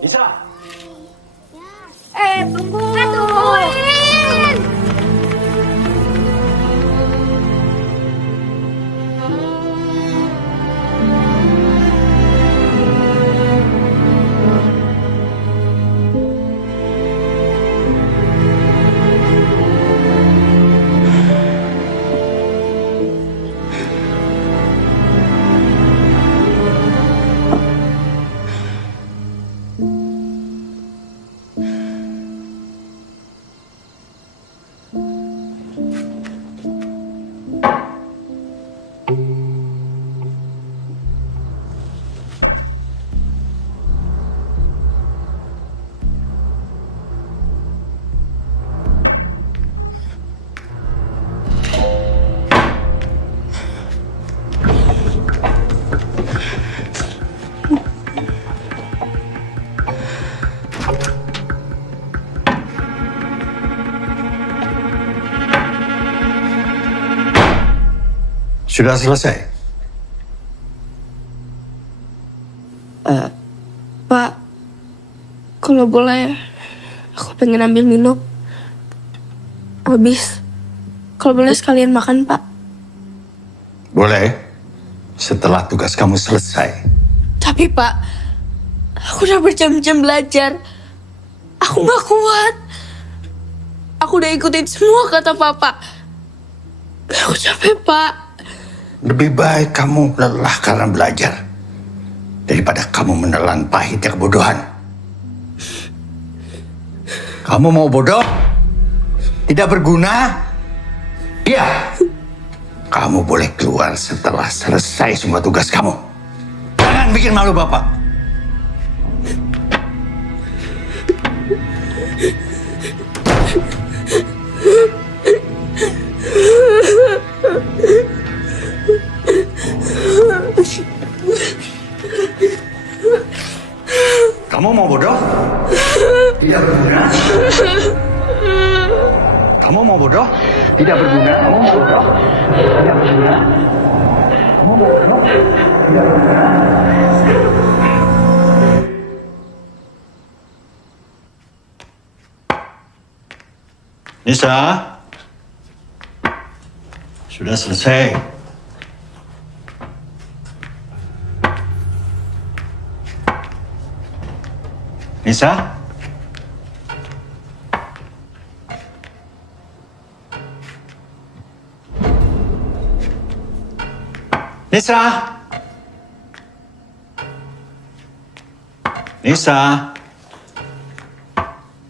Nisa! Tunggu! Tungguin! Sudah selesai? Pak, kalau boleh, aku pengen ambil minum. Habis, kalau boleh sekalian makan, Pak. Boleh. Setelah tugas kamu selesai. Tapi, Pak, aku udah berjam-jam belajar. Aku gak kuat. Aku udah ikutin semua kata Papa. Aku capek, Pak. Lebih baik kamu lelah karena belajar daripada kamu menelan pahitnya kebodohan. Kamu mau bodoh? Tidak berguna? Iya. Kamu boleh keluar setelah selesai semua tugas kamu. Jangan bikin malu Bapak. Kamu mau bodoh? Tidak berguna. Kamu mau bodoh? Tidak berguna. Kamu mau bodoh? Tidak berguna. Kamu mau bodoh? Tidak berguna. Nisa, sudah selesai. Nisa? Nisa? Nisa?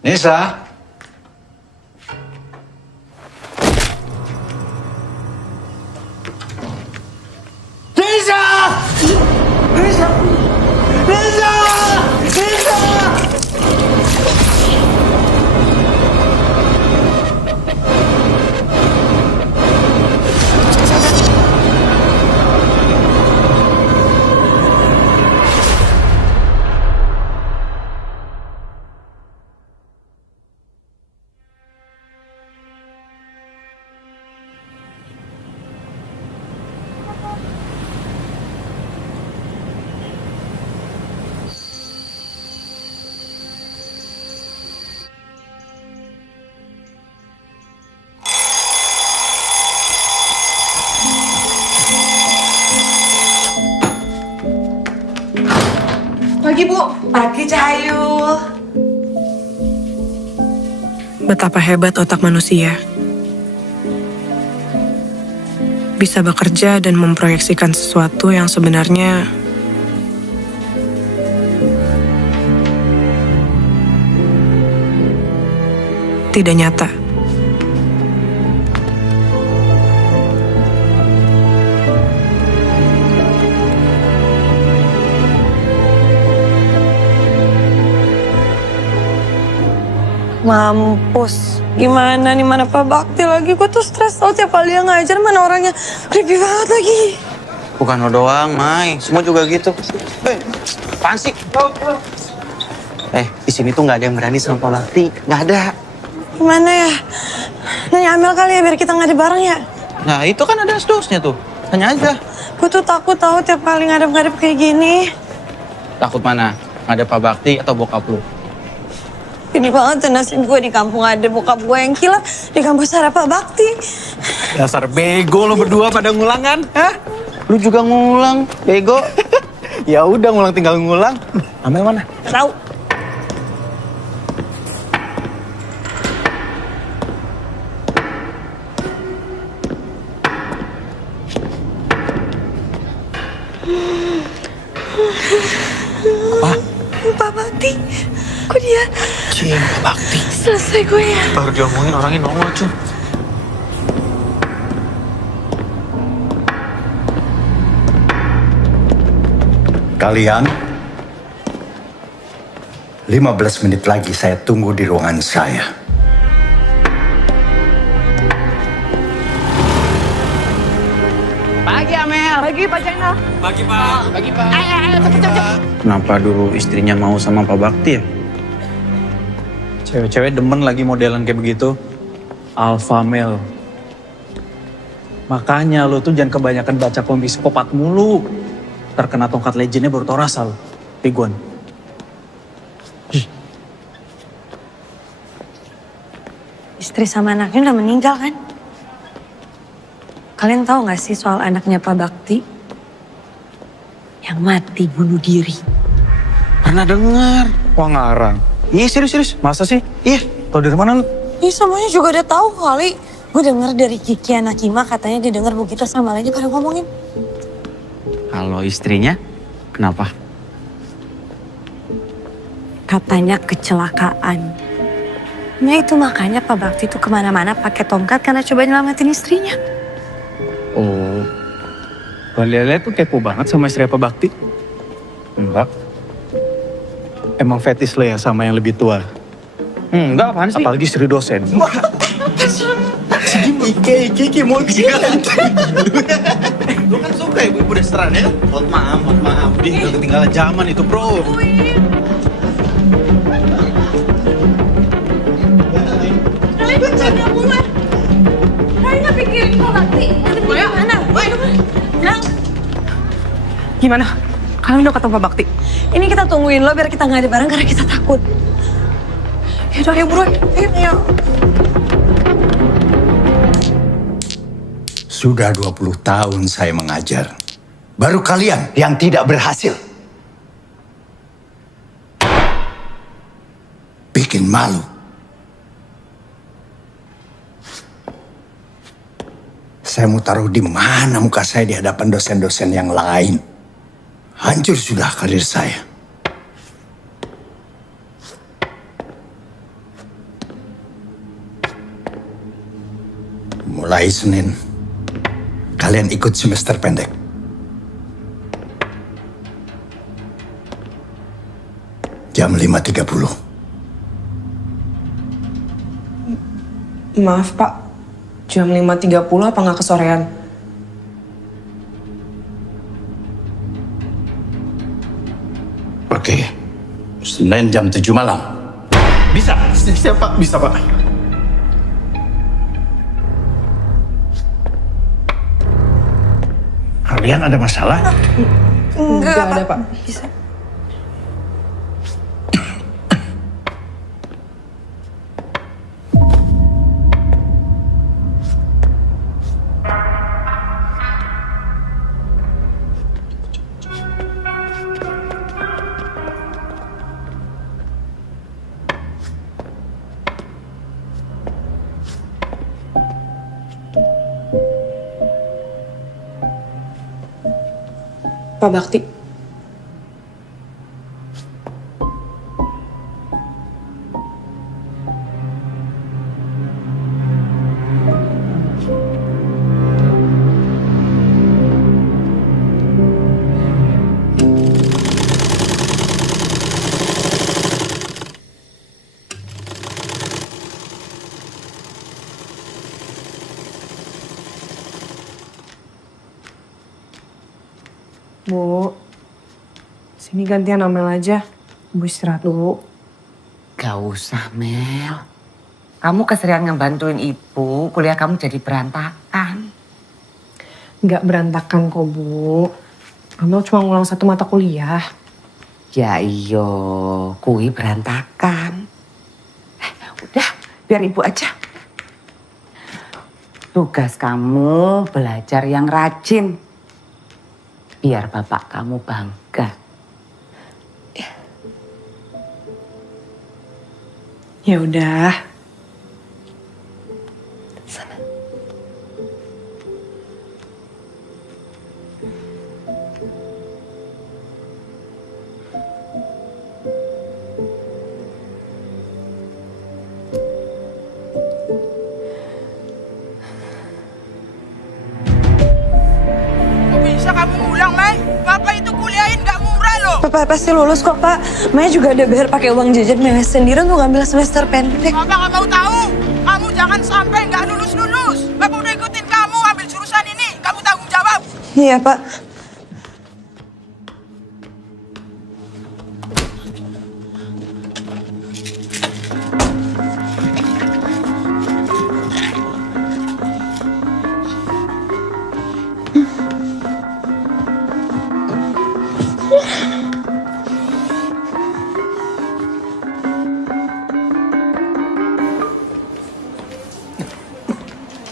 Nisa? Nisa! Nisa! Nisa! Nisa! Pagi, Bu. Pagi, Cahayu. Betapa hebat otak manusia. Bisa bekerja dan memproyeksikan sesuatu yang sebenarnya tidak nyata. Mampus. Gimana nih, mana Pak Bakti lagi? Gue tuh stres tau tiap kali dia ngajar, mana orangnya creepy banget lagi. Bukan lo doang, Mai. Semua juga gitu. Apaan sih? Di sini tuh nggak ada yang berani sama Pak Bakti. Nggak ada. Gimana ya? Nanya Amel kali ya, biar kita ngadep bareng ya. Nah, itu kan ada asdosnya tuh. Tanya aja. Gue tuh takut tahu tiap kali ngadep-ngadep kayak gini. Takut mana? Ada Pak Bakti atau bokap lu? Ini banget tuh nasib gue di kampung ada bokap gue yang kilap, di kampus ada Pak Bakti. Dasar bego lo berdua pada ngulang kan? Hah? Lu juga ngulang, bego. Ya udah ngulang tinggal ngulang. Amel mana? Tahu. Apa? Pak Bakti, kok dia Cing, Pak Bakti. selesai gue ya? Baru diomongin orangnya nongol cuy. Kalian 15 menit lagi saya tunggu di ruangan saya. Pagi Amel. Pagi Pak Jainal. Pagi Pak. Pagi Pak. Ayo cepet. Kenapa dulu istrinya mau sama Pak Bakti ya? Cewek-cewek demen lagi modelan kayak begitu. Alpha male. Makanya lo tuh jangan kebanyakan baca komik psikopat mulu. Terkena tongkat legendnya baru tau rasa lo. Piguan. Istri sama anaknya udah meninggal kan? Kalian tahu gak sih soal anaknya Pak Bakti? Yang mati bunuh diri. Pernah dengar. Wah ngarang. Iya serius. Masa sih? Iya. Tau dari mana lo? Ini semuanya juga udah tahu kali. Gue denger dari Kiki anak Kima katanya dia denger begitu sama lainnya pada ngomongin. Kalau istrinya, kenapa? Katanya kecelakaan. Nah itu makanya Pak Bakti tuh kemana-mana pakai tongkat karena coba nyelamatin istrinya. Oh. Lele tuh kepo banget sama istri Pak Bakti. Enggak. Emang fetis lo ya sama yang lebih tua? Enggak, apaan sih? Apalagi istri dosen. Iki mau Lu kan suka ibu-ibu restoran ya? Mohon maaf. Dia udah ketinggalan zaman itu, bro. Kalian jaga mulai. Kalian gak pikirin Pak Bakti. Nanti gimana? Bilang. Gimana? Kalian udah ketemu Pak Bakti? Ini kita tungguin lo biar kita nggak ada bareng karena kita takut. Yaudah ayo bro, ayo. Sudah 20 tahun saya mengajar. Baru kalian yang tidak berhasil. Bikin malu. Saya mau taruh di mana muka saya di hadapan dosen-dosen yang lain. Hancur sudah karir saya. Mulai Senin, kalian ikut semester pendek. Jam 5.30. Maaf Pak, jam 5.30 apa nggak kesorean? Oke, Senin jam 7 malam. Bisa? Siap Pak, bisa Pak. Kalian ada masalah? Enggak ada Pak. Bisa. Pak Bakti. Bu, sini gantian Amel aja. Bu istirahat dulu. Gak usah Mel. Kamu keserian ngebantuin ibu, kuliah kamu jadi berantakan. Nggak berantakan kok Bu. Amel cuma ngulang 1 mata kuliah. Ya iyo, kui berantakan. Udah, biar ibu aja. Tugas kamu belajar yang rajin. Biar bapak kamu bangga. Ya udah. Bisa kamu ngulang, Mai? Bapak itu kuliahin gak murah loh. Papa pasti lulus kok, Pak. Maya juga ada bayar pakai uang jajan Maya sendiri untuk ngambil semester pendek. Bapak gak mau tahu. Kamu jangan sampai gak lulus-lulus. Bapak udah ikutin kamu ambil jurusan ini. Kamu tanggung jawab. Iya, Pak.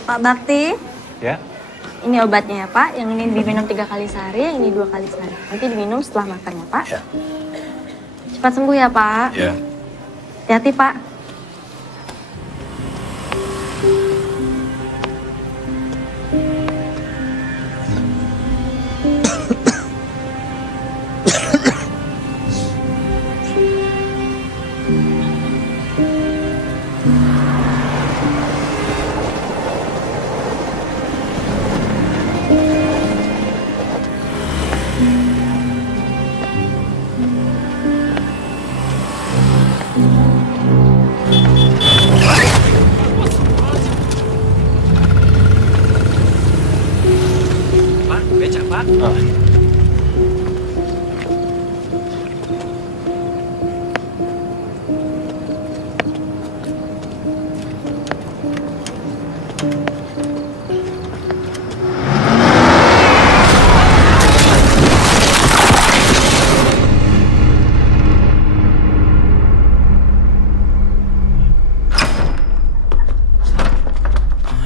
Pak Bakti, Ya. ini obatnya ya Pak. Yang ini diminum 3 kali sehari, yang ini 2 kali sehari. Nanti diminum setelah makan ya Pak. Ya. Cepat sembuh ya Pak. Ya. Hati-hati Pak.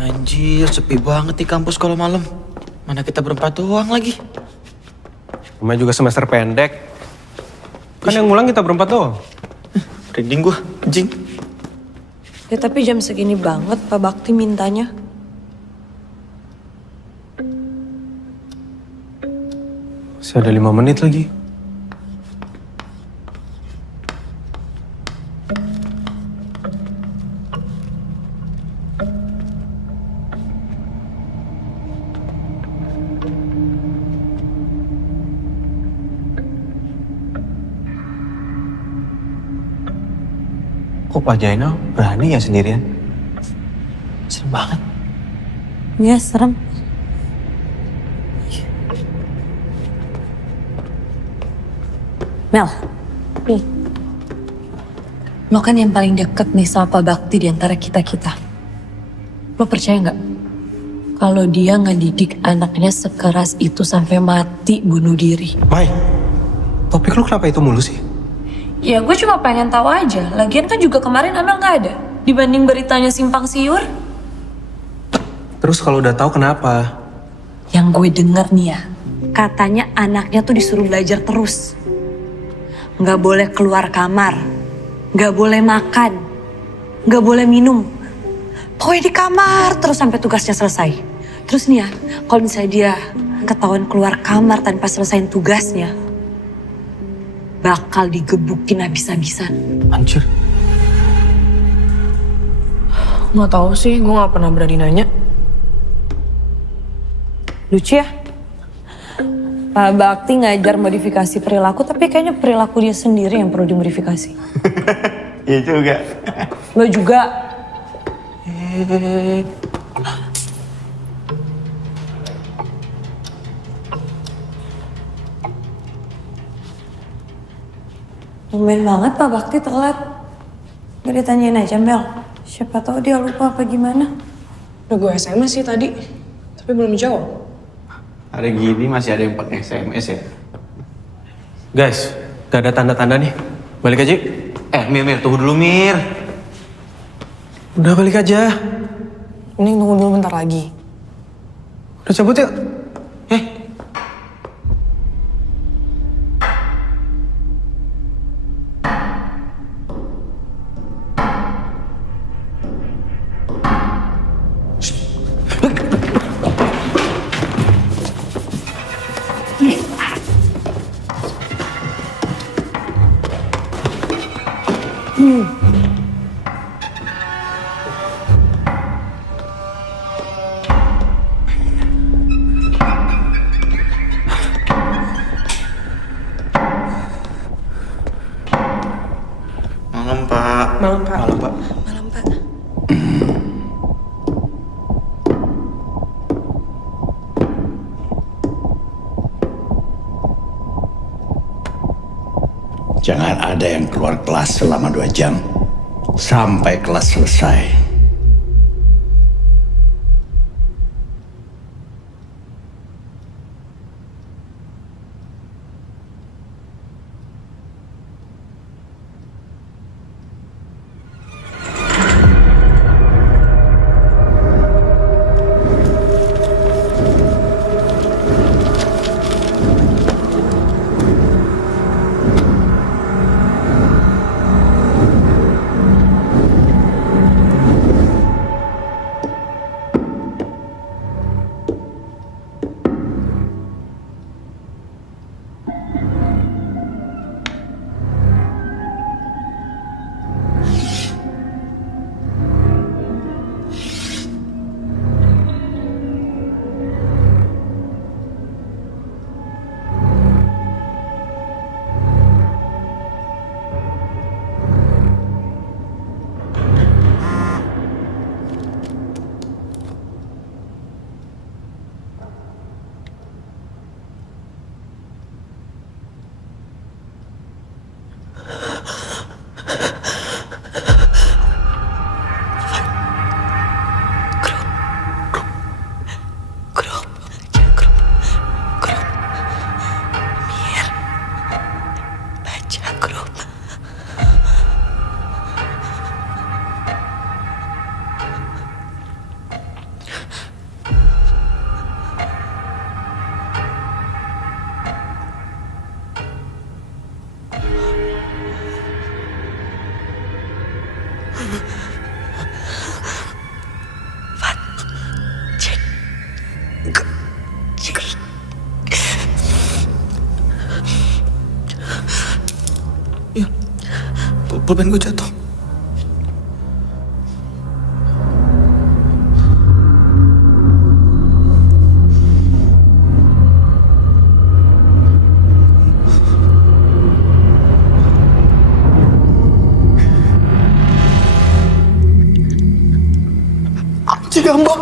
Anjir, sepi banget di kampus kalau malam. Mana kita berempat doang lagi. Namanya juga semester pendek. Kan yang ngulang kita berempat doang. Rinding gua, anjing. Ya tapi jam segini banget Pak Bakti mintanya. Masih ada 5 menit lagi. Kok Pak Jainal berani ya sendirian? Serem banget. Iya serem. Mel, nih. Lo kan yang paling deket nih sama Pak Bakti di antara kita-kita. Lo percaya nggak? Kalau dia ngedidik anaknya sekeras itu sampai mati bunuh diri. Mai, topik lu kenapa itu mulu sih? Ya gue cuma pengen tahu aja. Lagian kan juga kemarin Amel nggak ada. Dibanding beritanya simpang siur. Terus kalau udah tahu kenapa? Yang gue denger nih ya, katanya anaknya tuh disuruh belajar terus. Nggak boleh keluar kamar, nggak boleh makan, nggak boleh minum. Pokoknya di kamar terus sampai tugasnya selesai. Terus nih ya, kalau misalnya dia ketahuan keluar kamar tanpa selesaiin tugasnya, bakal digebukin habis-habisan. Anjir. Nggak tahu sih, gue nggak pernah berani nanya. Lucu ya? Pak Bakti ngajar modifikasi perilaku, tapi kayaknya perilaku dia sendiri yang perlu dimodifikasi. Iya juga. Lo juga. Tumben banget Pak Bakti telat. Gak ditanyain aja Mel. Siapa tahu dia lupa apa gimana. Udah gue SMS sih tadi, tapi belum jawab. Hari gini masih ada yang pakai SMS ya? Guys, Gak ada tanda-tanda nih. Balik aja. Mir, tunggu dulu, Mir. Udah balik aja. Mending tunggu dulu bentar lagi. Udah cabut yuk. Malam, Pak. Malam, Pak. Malam, Pak. Malam, Pak. Jangan ada yang keluar kelas selama 2 jam. Sampai kelas selesai. Pulpen gue jatuh. Cigambak.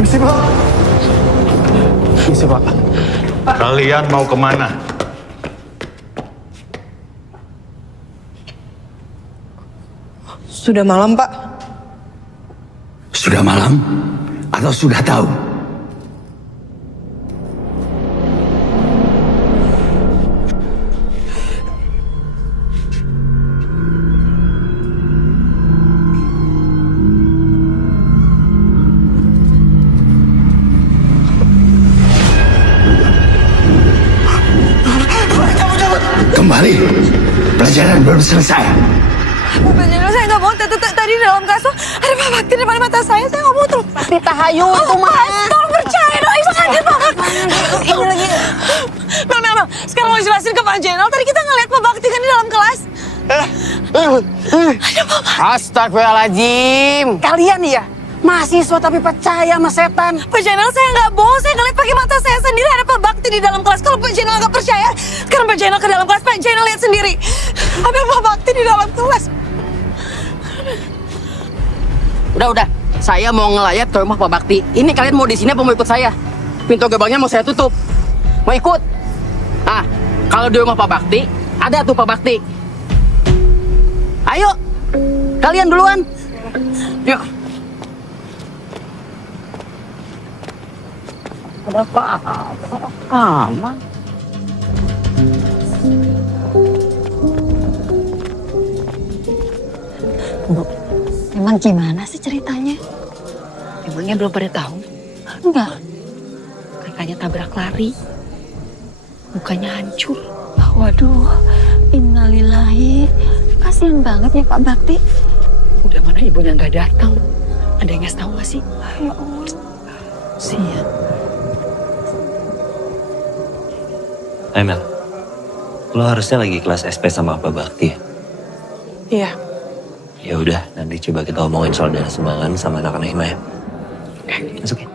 Misi, Pak. Kalian mau kemana? Sudah malam, Pak. Sudah malam? Atau sudah tahu? Kembali. Pelajaran belum selesai. Bapak Jenderal, saya nggak mau. Tadi di dalam kasur ada Pak Bakti depan mata saya nggak mau terus. Bakti Tahayu itu mah. Tolong percaya dong, Ibu kaget banget. Ini lagi. Mel, sekarang mau jelasin ke Pak Jenderal. Tadi kita ngeliat Pak Bakti kan di dalam kelas. Ada Pak Bakti. Astagfirullahaladzim. Kalian ya, Mahasiswa tapi percaya sama setan. Pak Jenal, saya nggak bohong. Saya ngeliat pakai mata saya sendiri ada Pak Bakti di dalam kelas. Kalau Pak Jenal nggak percaya, sekarang Pak Jenal ke dalam kelas. Pak Jenal lihat sendiri. Ada Pak Bakti di dalam kelas. Udah. Saya mau ngelayat ke rumah Pak Bakti. Ini kalian mau di sini apa mau ikut saya? Pintu gerbangnya mau saya tutup. Mau ikut? Ah, kalau di rumah Pak Bakti, ada tuh Pak Bakti. Ayo, kalian duluan. Yuk. Ada apa-apa? Aman. Bu, emang gimana sih ceritanya? Emangnya belum pada tahu? Enggak. Kakaknya tabrak lari. Mukanya hancur. Waduh, innalillahi. Kasian banget ya Pak Bakti. Udah mana ibunya nggak datang. Ada yang ngasih tahu nggak sih? Ya Allah. Sian. Mel, lo harusnya lagi kelas SP sama Pak Bakti ya? Iya. Ya udah, nanti coba kita omongin soal dana sumbangan sama anak-anak Hima ya. Masuk ya.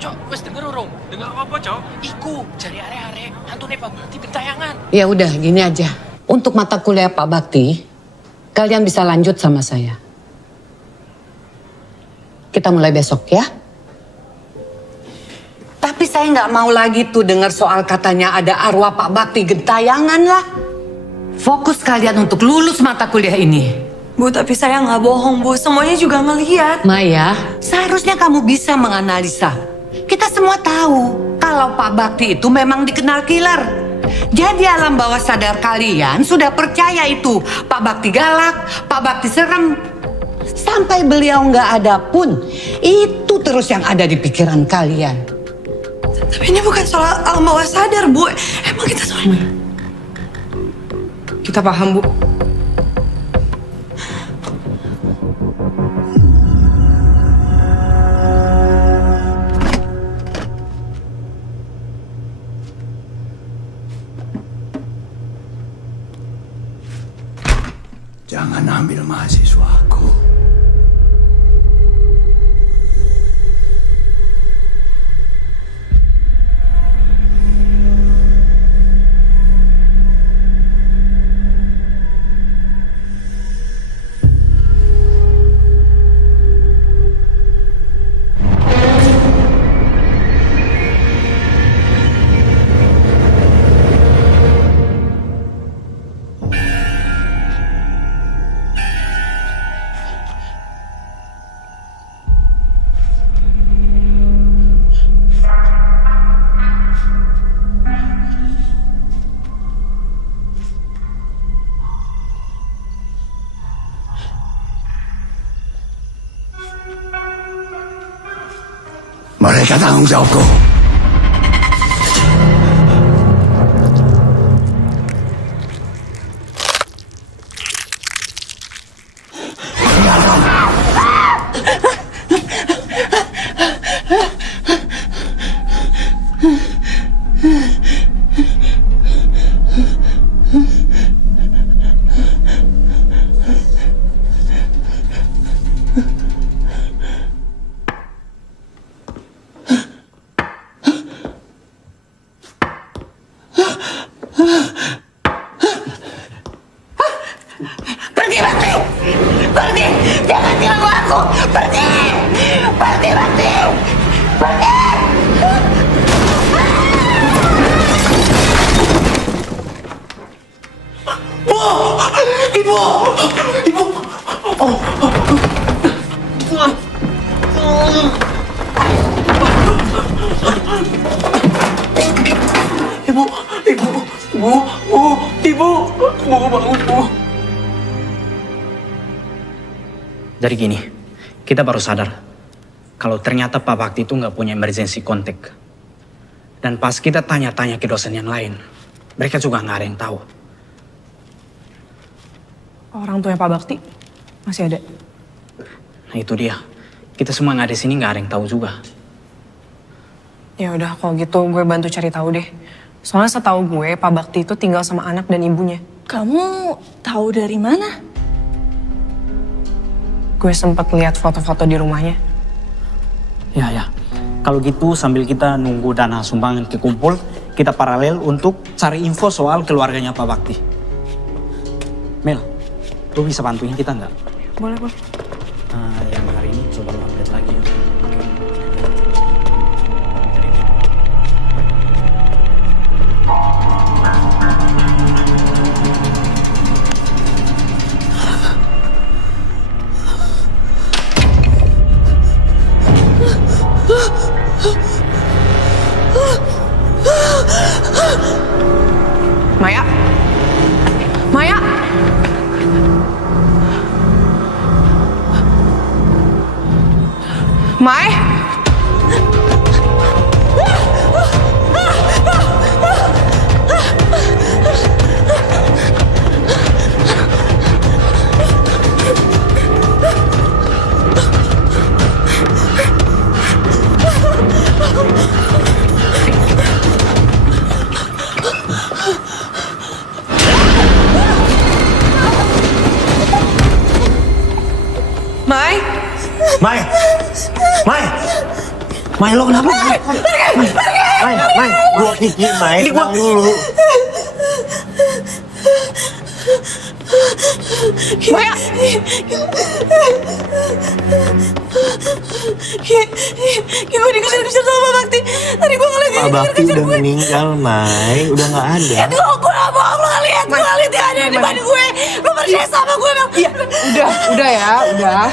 Cok, wes denger urung? Denger apa, Cok? Iku, jari are-are, hantune Pak Bakti bentayangan. Ya udah, gini aja. Untuk mata kuliah Pak Bakti, kalian bisa lanjut sama saya. Kita mulai besok ya. Tapi saya nggak mau lagi tuh dengar soal katanya ada arwah Pak Bakti gentayangan lah. Fokus kalian untuk lulus mata kuliah ini. Bu, tapi saya nggak bohong, Bu. Semuanya juga ngelihat. Maya, seharusnya kamu bisa menganalisa. Kita semua tahu kalau Pak Bakti itu memang dikenal killer. Jadi alam bawah sadar kalian sudah percaya itu Pak Bakti galak, Pak Bakti serem. Sampai beliau nggak ada pun, itu terus yang ada di pikiran kalian. Tapi ini bukan soal alam bawah sadar, Bu. Emang kita semua... Kita paham, Bu. Jangan ambil mahasiswaku. mereka tanggung jawabku. Pergi, Bakti! Pergi! Jangan ganggu aku! Pergi! Pergi, Bakti! Pergi! Bu! Ibu! Ibu! Oh. Ibu! Ibu! Bu! Bu! Ibu! Bu bangun, Bu! Jadi gini, kita baru sadar kalau ternyata Pak Bakti itu nggak punya emergency contact. Dan pas kita tanya-tanya ke dosen yang lain, mereka juga nggak ada yang tahu. Orang tuanya Pak Bakti masih ada. Nah itu dia, kita semua nggak ada di sini nggak ada yang tahu juga. Ya udah kalau gitu gue bantu cari tahu deh. Soalnya setahu gue Pak Bakti itu tinggal sama anak dan ibunya. Kamu tahu dari mana? Gue sempat lihat foto-foto di rumahnya. Ya. Kalau gitu sambil kita nunggu dana sumbangan kekumpul, kita paralel untuk cari info soal keluarganya Pak Bakti. Mel, lu bisa bantuin kita nggak? Boleh. Yang hari ini coba lu update lagi ya. Maya? Maya? Mai? Mai, lo kenapa? Mai, gua Kiki, Mai, tenang dulu. Maya! Gue dikejar-kejar sama Pak Bakti. Tadi gue ngeliat Pak Bakti udah meninggal, Mai. Udah gak ada. Gue gak bohong, lo ngeliat. Gue ngeliat dia ada di depan gue. Lo percaya sama gue, Bang. Iya, udah ya, udah.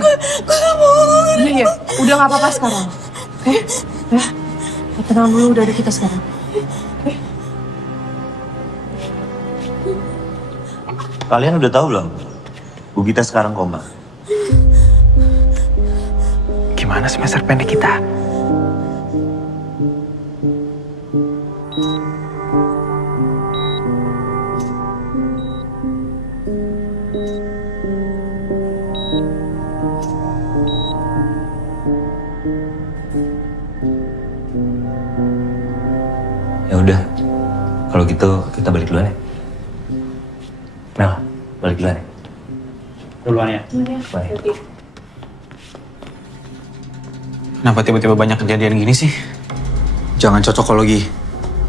Gue gak bohong. Iya, udah gak apa-apa sekarang. Oke? Ya, tenang dulu, udah ada kita sekarang. Kalian udah tahu belum? Bu Gita sekarang koma. Gimana semester pendek kita? Ya udah, kalau gitu kita balik duluan ya. Mel, balik duluan ya. Duluan ya. Bye. Kenapa tiba-tiba banyak kejadian gini sih? Jangan cocokologi.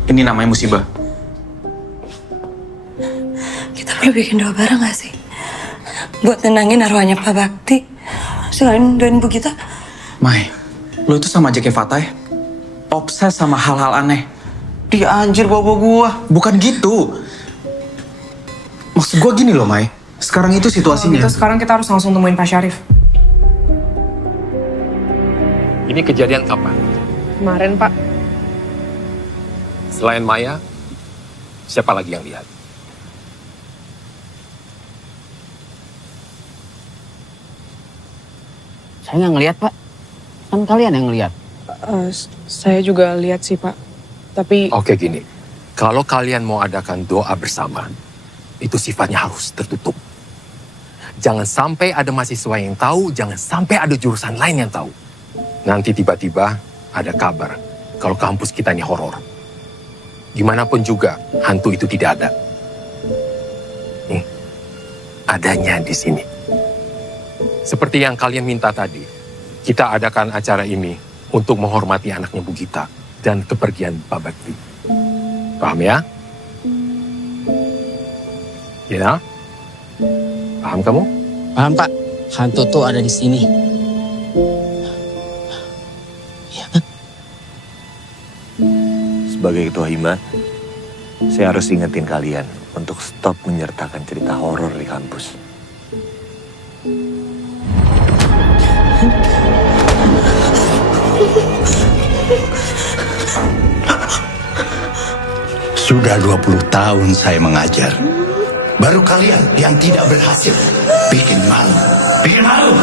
Ini namanya musibah. Kita perlu bikin doa bareng gak sih? Buat nenangin arwahnya Pak Bakti. Selain doain Bu Gita. Mai, lo itu sama aja kayak Fatah ya? Obses sama hal-hal aneh. Dia anjir bawa gua. Bukan gitu. Maksud gua gini loh, Mai. Sekarang itu situasinya. Kalau gitu sekarang kita harus langsung temuin Pak Syarif. Ini kejadian kapan? Kemarin, Pak. Selain Maya, siapa lagi yang lihat? Saya nggak ngelihat, Pak. Kan kalian yang ngelihat. Saya juga lihat sih Pak, tapi... Oke gini, kalau kalian mau adakan doa bersama, itu sifatnya harus tertutup. Jangan sampai ada mahasiswa yang tahu, jangan sampai ada jurusan lain yang tahu. Nanti tiba-tiba ada kabar kalau kampus kita ini horor. Gimana pun juga, hantu itu tidak ada. Nih, adanya di sini. Seperti yang kalian minta tadi, kita adakan acara ini untuk menghormati anaknya Bu Gita dan kepergian Pak Bakti. Paham ya? Ya? Paham kamu? Paham Pak, hantu tuh ada di sini. Sebagai ketua hima, saya harus ingetin kalian untuk stop menyertakan cerita horor di kampus. Sudah 20 tahun saya mengajar. Baru kalian yang tidak berhasil. Bikin malu. Bikin malu.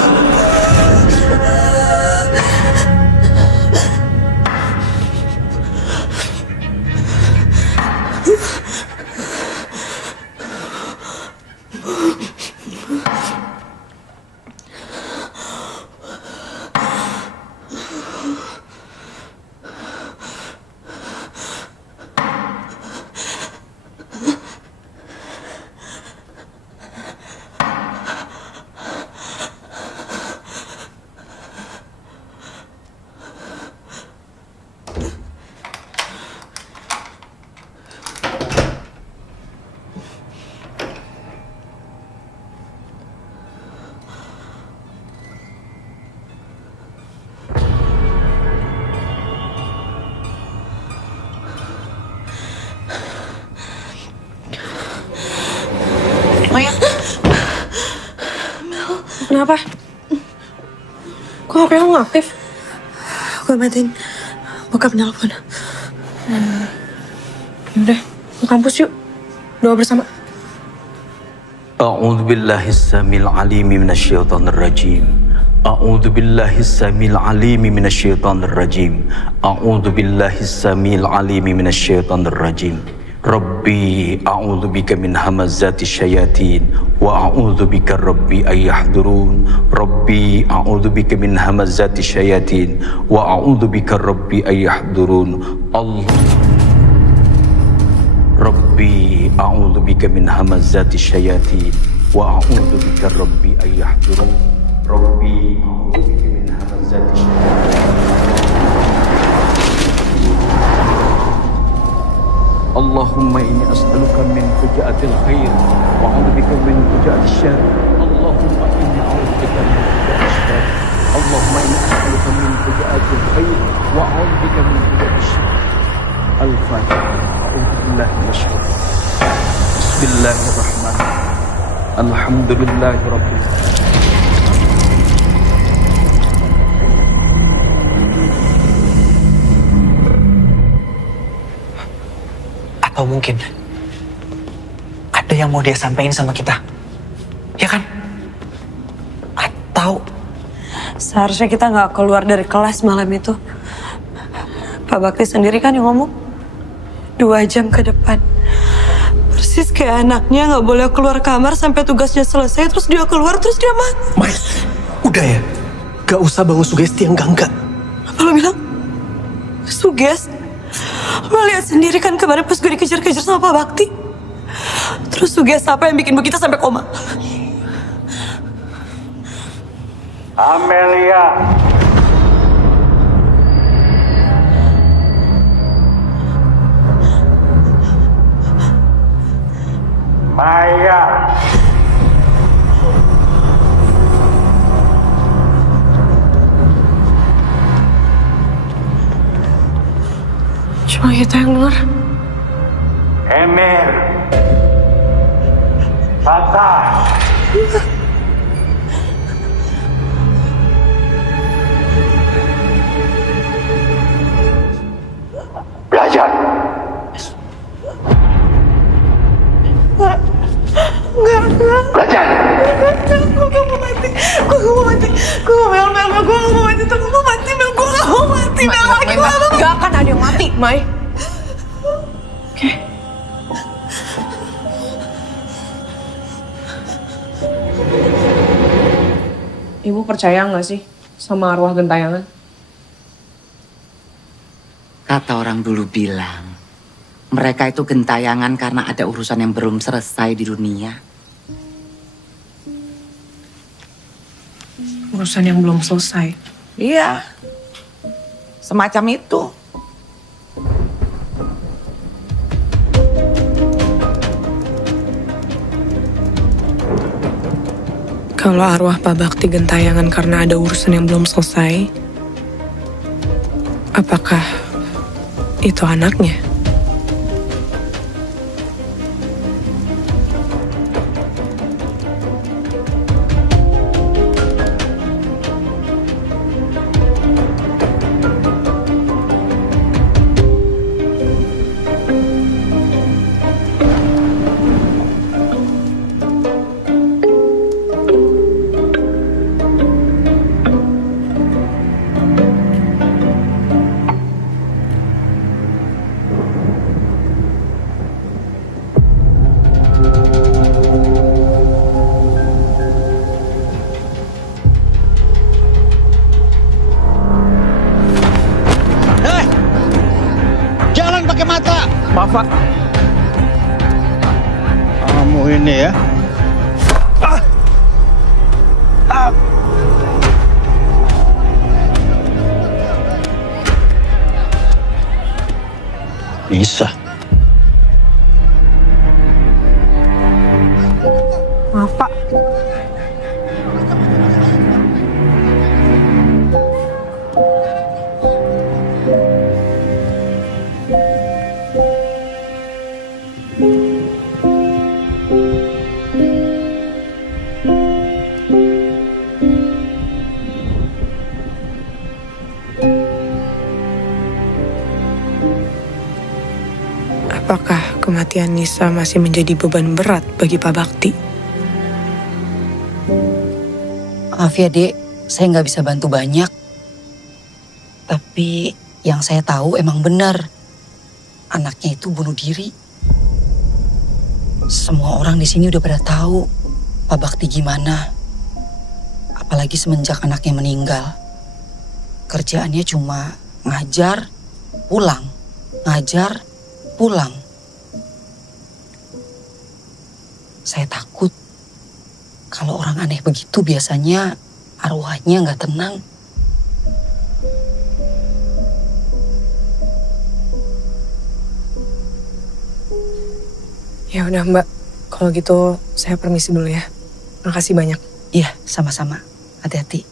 Maya. Kenapa? Kok HP kamu nggak aktif? Gue matiin bokap nelpon. Udah, ke kampus yuk. Doa bersama. أعوذ بالله السميع العليم من الشيطان الرجيم أعوذ بالله السميع العليم من الشيطان الرجيم أعوذ بالله السميع العليم من الشيطان الرجيم ربي أعوذ بك من همزات الشياطين وأعوذ بك ربي أن يحضرون ربي أعوذ بك من همزات الشياطين وأعوذ بك ربي أن يحضرون الله ربي أعوذ بك من همزات الشياطين وأعوذ بك ربي أن يحضرون ربي أعوذ بك من همزات الشياطين اللهم إني أسألك من فجاءة الخير وأعوذ بك من فجاءة الشر اللهم إني أعوذ بك من فجاءة الشر اللهم إني أسألك من فجاءة الخير وأعوذ بك من فجاءة الشر الفاتحة أعوذ بالله من الشيطان بسم الله الرحمن الرحيم الحمد لله رب العالمين Atau mungkin ada yang mau dia sampaikan sama kita, ya kan? Atau Seharusnya kita nggak keluar dari kelas malam itu. Pak Bakti sendiri kan yang ngomong 2 jam ke depan. Persis kayak anaknya nggak boleh keluar kamar sampai tugasnya selesai, terus dia keluar, terus dia mati. Mai, udah ya. Gak usah bangun sugesti yang enggak. Apa lo bilang? Suges? Lo lihat sendiri kan kemarin pas gue dikejar-kejar sama Pak Bakti. Terus suges apa yang bikin Bu Gita sampai koma? Amelia. Maya. Cuma kita yang dengar. Emir. Fatah. Belajar. Enggak. Belajar. Gue gak mau mati. Gue gak mau mati. Gue gak mau mati. Gue gak mau mati. Gue gak mau mati. Tidak lagi, Mama. Gak akan ada yang mati, Mai. Oke. Ibu percaya nggak sih sama arwah gentayangan? Kata orang dulu bilang, mereka itu gentayangan karena ada urusan yang belum selesai di dunia. Urusan yang belum selesai. Iya, semacam itu. Kalau arwah Pak Bakti gentayangan karena ada urusan yang belum selesai, apakah itu anaknya? Jalan pakai mata. Maaf, Pak. Kamu ini ya. Bisa. Maaf, Pak. Apakah kematian Nisa masih menjadi beban berat bagi Pak Bakti? Maaf ya, Dek. Saya nggak bisa bantu banyak. Tapi yang saya tahu emang benar. Anaknya itu bunuh diri. Semua orang di sini udah pada tahu Pak Bakti gimana. Apalagi semenjak anaknya meninggal. Kerjaannya cuma ngajar, pulang. Ngajar, pulang. Saya takut kalau orang aneh begitu biasanya arwahnya nggak tenang. Ya udah, Mbak. Kalau gitu saya permisi dulu ya. Makasih banyak. Iya, sama-sama. Hati-hati.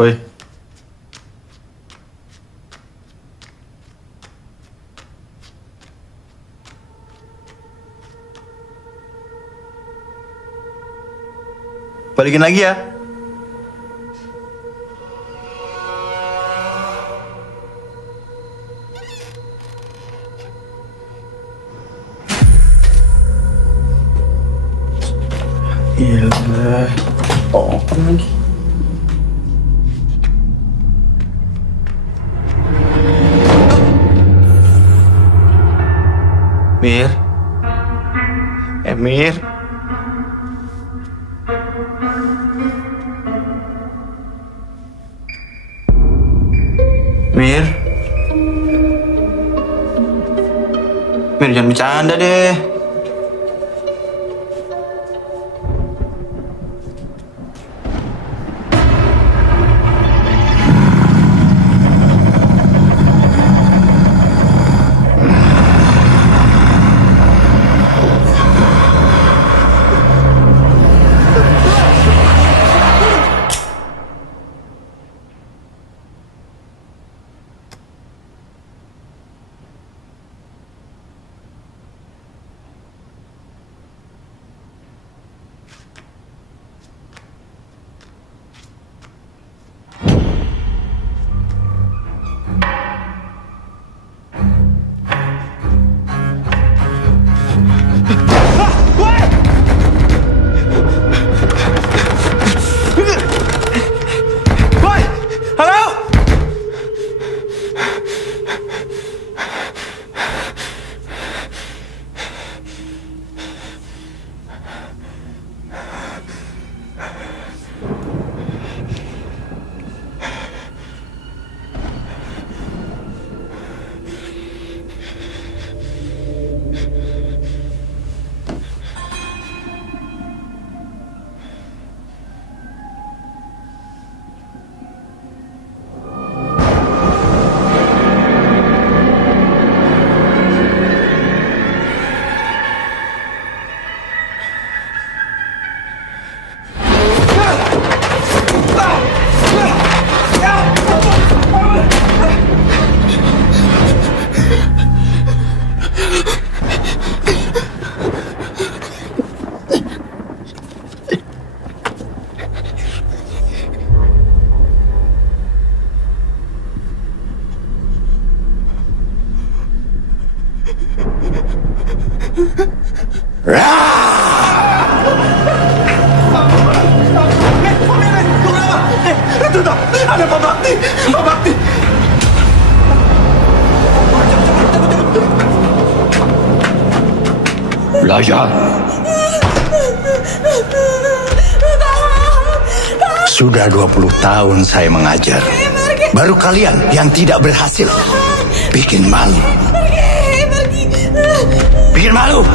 Oi. Balikin lagi ya. Gila. Oh, lagi. Mir. Mir. Mir. Mir, jangan bercanda deh. Itu tuh, ada Pak Bakti. Pak Bakti. Belajar. Sudah 20 tahun saya mengajar. Baru kalian yang tidak berhasil. Bikin malu. Bikin malu.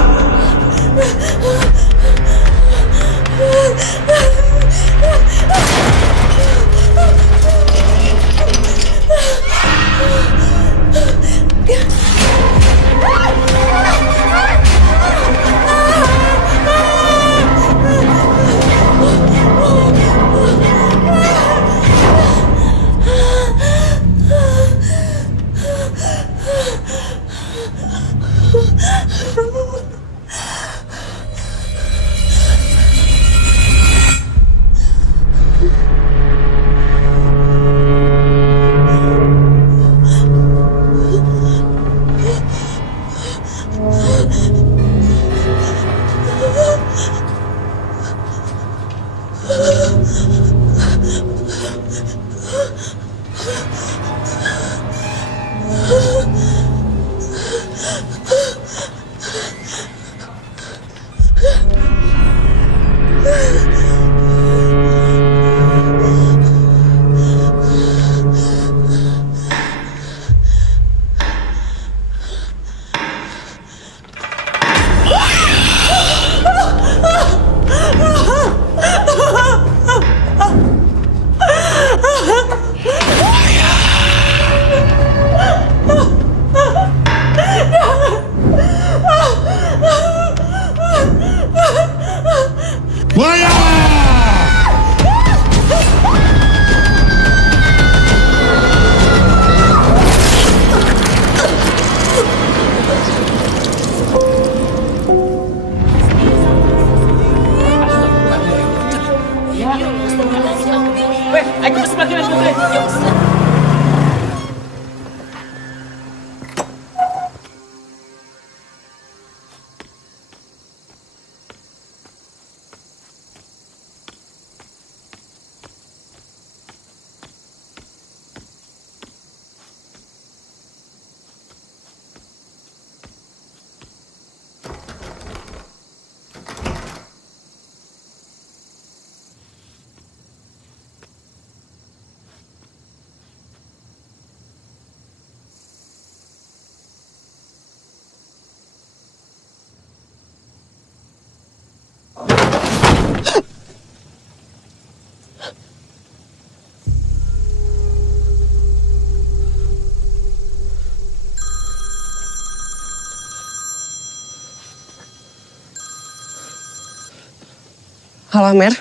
Halo, Mer.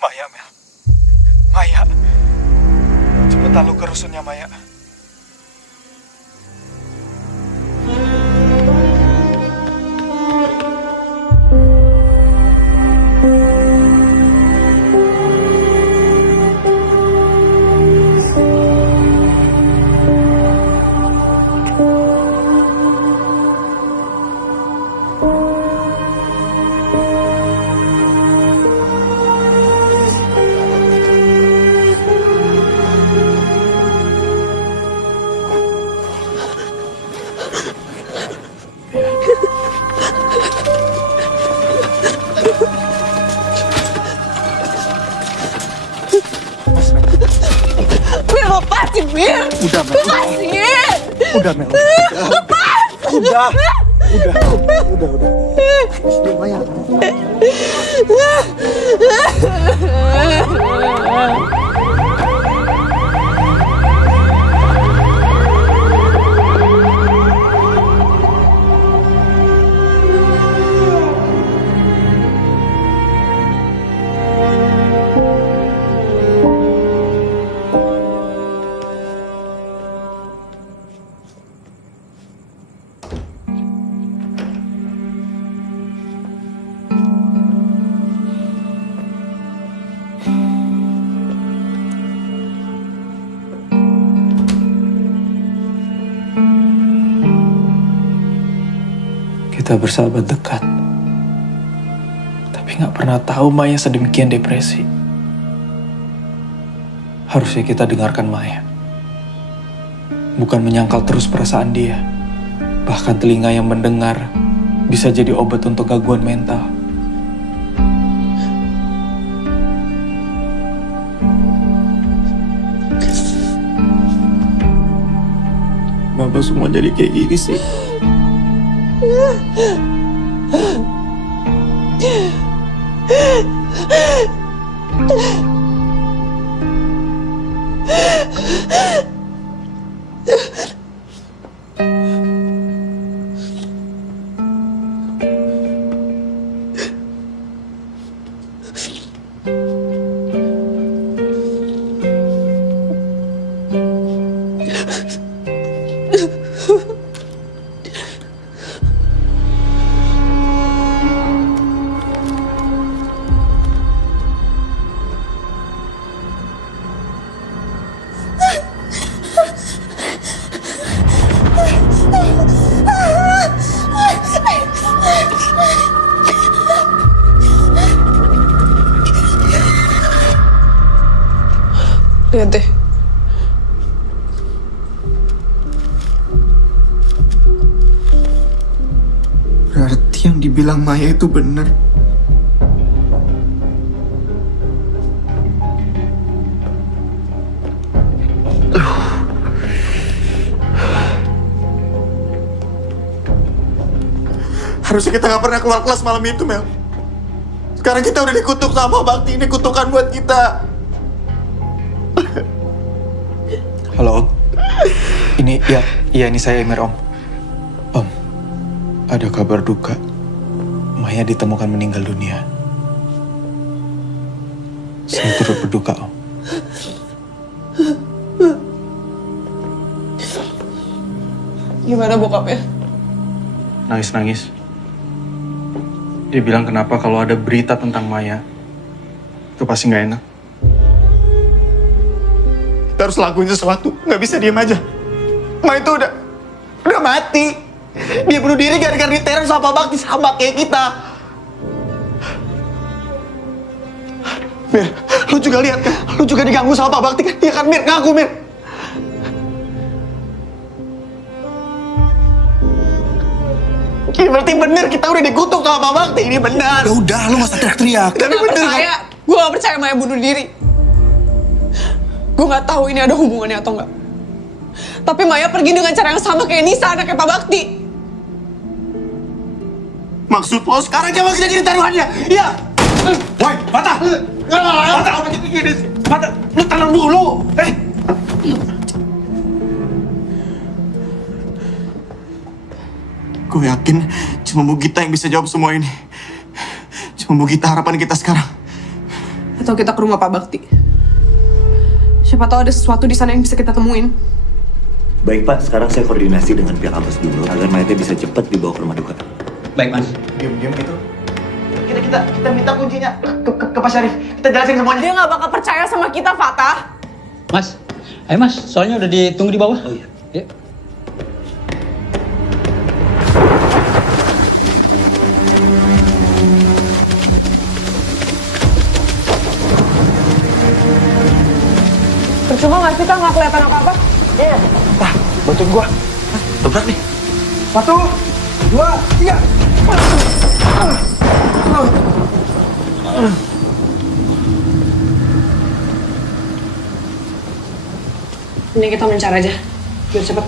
Maya, Mel. Maya. Cepetan lu ke rusunnya, Maya. Bir, lepasin, Bir. Udah, Mel. Lepasin. Udah, Mel. Lepas. Udah. Maya. Kita bersahabat dekat. Tapi gak pernah tahu Maya sedemikian depresi. Harusnya kita dengarkan Maya. Bukan menyangkal terus perasaan dia. Bahkan telinga yang mendengar bisa jadi obat untuk gangguan mental. Kenapa semua jadi kayak gini sih? Lihat deh. Berarti yang dibilang Maya itu benar. Harusnya kita gak pernah keluar kelas malam itu, Mel. Sekarang kita udah dikutuk sama Bakti. Ini kutukan buat kita. Halo, Om. Ini saya Emir, Om. Om, ada kabar duka. Maya ditemukan meninggal dunia. Saya turut berduka, Om. Gimana bokapnya? Nangis-nangis. Dia bilang kenapa kalau ada berita tentang Maya, itu pasti nggak enak. Kita harus lakuin sesuatu, nggak bisa diem aja. Maya itu udah mati. Dia bunuh diri gara-gara diteror sama Pak Bakti sama kayak kita. Mir, lu juga lihat kan? Lu juga diganggu sama Pak Bakti kan? Iya kan, Mir? Ngaku, Mir. Ini berarti bener kita udah dikutuk sama Pak Bakti. Ini benar. Ya udah, lu gak usah teriak-teriak. Tapi bener kan? Gue gak percaya Maya bunuh diri. Gue gak tahu ini ada hubungannya atau enggak. Tapi Maya pergi dengan cara yang sama kayak Nisa, anaknya Pak Bakti. Maksud lo sekarang jangan kita jadi taruhannya? Iya. Woi, Patah. Patah, apa gitu gini sih? Patah, lu tenang dulu. Gue yakin cuma Bu Gita yang bisa jawab semua ini. Cuma Bu Gita harapan kita sekarang. Atau kita ke rumah Pak Bakti. Siapa tahu ada sesuatu di sana yang bisa kita temuin. Baik Pak, sekarang saya koordinasi dengan pihak kampus dulu agar mayatnya bisa cepat dibawa ke rumah duka. Baik Mas. Diam-diam gitu. Kita minta kuncinya ke Pak Syarif. Kita jelasin semuanya. Dia nggak bakal percaya sama kita, Fatah. Mas, ayo Mas, soalnya udah ditunggu di bawah. Oh iya. Yuk. Percuma nggak sih, Kak? Nggak kelihatan apa-apa? Iya. Nah, bantuin gua. Dobrak nih. 1, 2, 3. Ini kita mencar aja, biar cepet.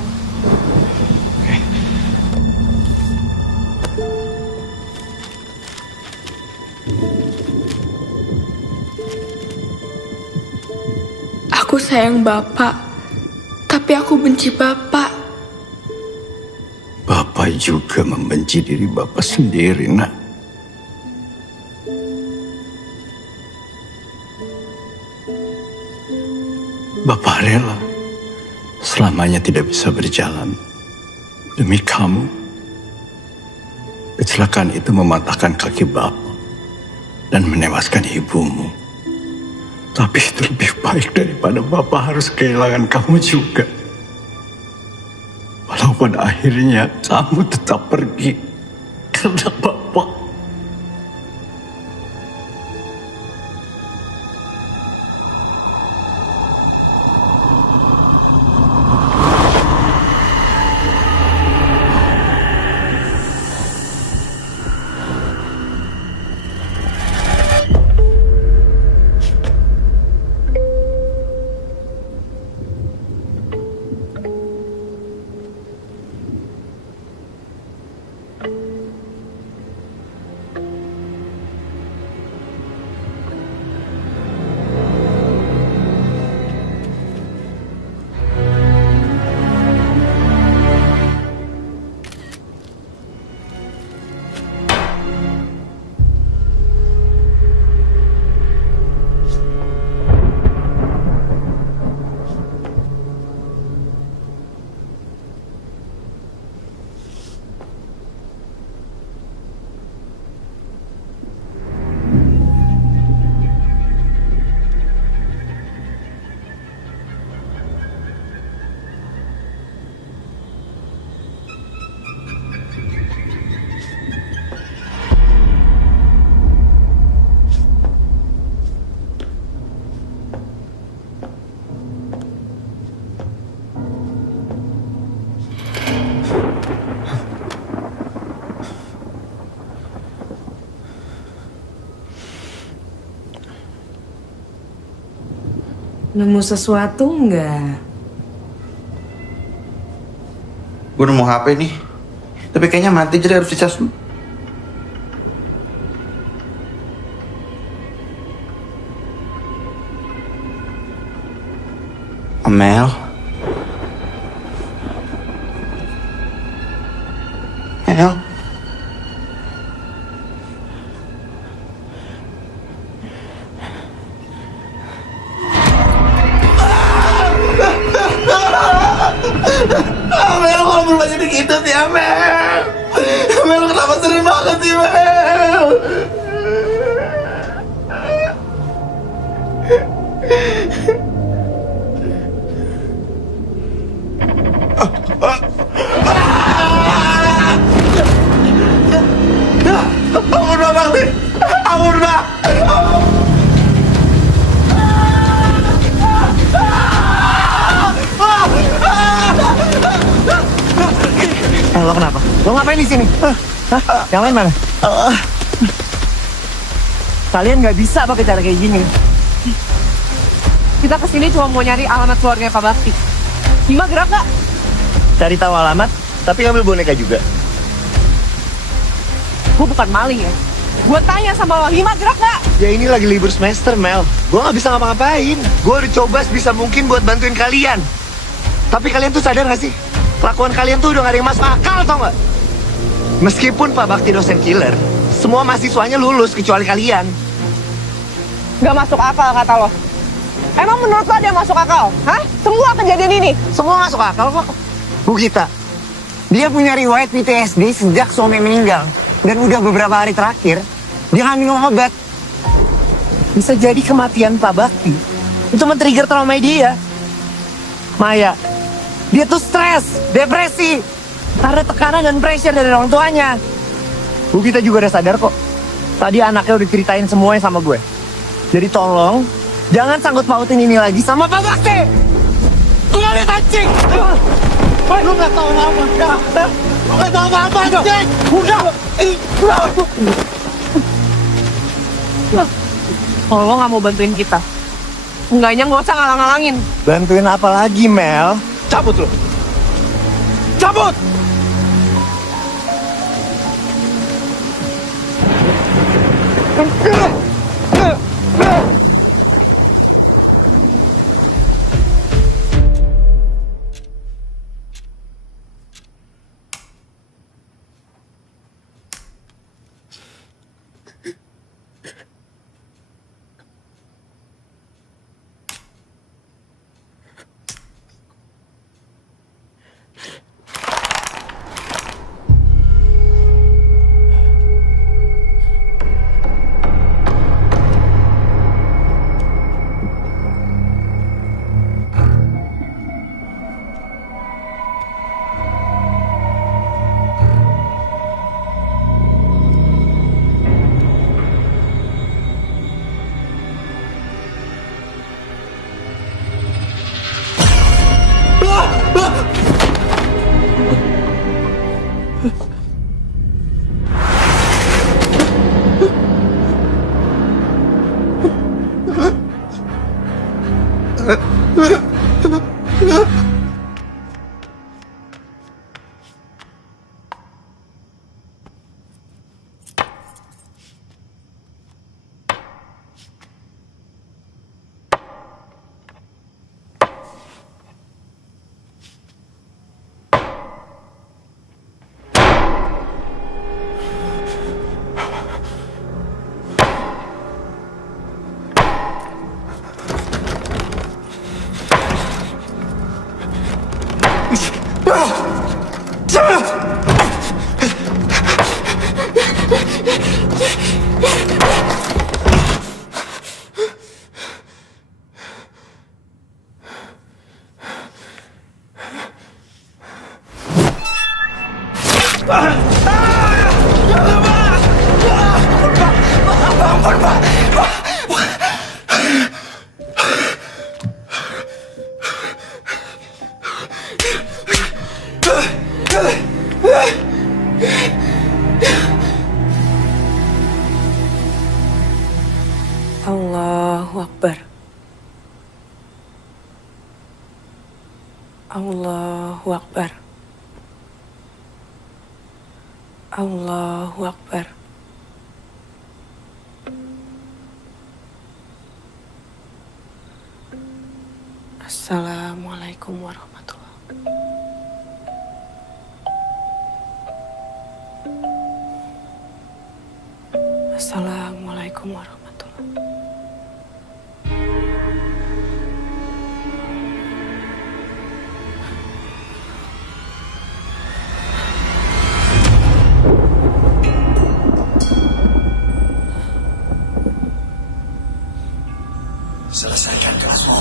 Aku sayang Bapak, tapi aku benci Bapak. Bapak juga membenci diri Bapak sendiri, nak. Bapak rela selamanya tidak bisa berjalan demi kamu. Kecelakaan itu mematahkan kaki Bapak dan menewaskan ibumu. Tapi itu lebih baik daripada Bapak harus kehilangan kamu juga. Walau pada akhirnya kamu tetap pergi. Karena Bapak. Nemu sesuatu nggak? Gue nemu HP nih. Tapi kayaknya mati jadi harus dicas. Amel. Amel. Amel, kalau berubah jadi gitu sih, Amel. Amel, kenapa sering banget sih, Mel? Ampun, Bang. Ampun, Bang. Lo kenapa? Lo ngapain di sini? Yang lain mana? Kalian nggak bisa pakai cara kayak gini. Kita kesini cuma mau nyari alamat keluarga Pak Bakti. Hima gerak gak? Cari tahu alamat, tapi ngambil boneka juga. Gue bukan maling ya. Gue tanya sama lo, Hima gerak gak? Ya ini lagi libur semester, Mel. Gue nggak bisa ngapa-ngapain. Gue udah coba sebisa mungkin buat bantuin kalian. Tapi kalian tuh sadar gak sih? Kelakuan kalian tuh udah gak ada yang masuk akal, tau gak? Meskipun Pak Bakti dosen killer, semua mahasiswanya lulus kecuali kalian. Gak masuk akal kata lo. Emang menurut lo ada yang masuk akal? Hah? Semua kejadian ini? Semua masuk akal kok. Bu Gita, dia punya riwayat PTSD sejak suami meninggal. Dan udah beberapa hari terakhir, dia nggak minum obat. Bisa jadi kematian Pak Bakti itu men-trigger trauma dia. Maya, dia tuh stres, depresi, karena tekanan dan pressure dari orang tuanya. Bu Gita juga udah sadar kok. Tadi anaknya udah ceritain semuanya sama gue. Jadi tolong, jangan sangkut pautin ini lagi sama Pak Bakti. Udah lihat anjing. Lu nggak tahu apa-apa. Lu nggak tahu apa-apa anjing. Udah. Kalau lo nggak mau bantuin kita, enggaknya nggak usah ngalang-ngalangin. Bantuin apa lagi, Mel? Cabut lu. Cabut! Allahu Akbar. Allahu Akbar. Allahu Akbar. Assalamualaikum warahmatullahi wabarakatuh. Assalamualaikum warahmatullahi Selesaikan kelasmu.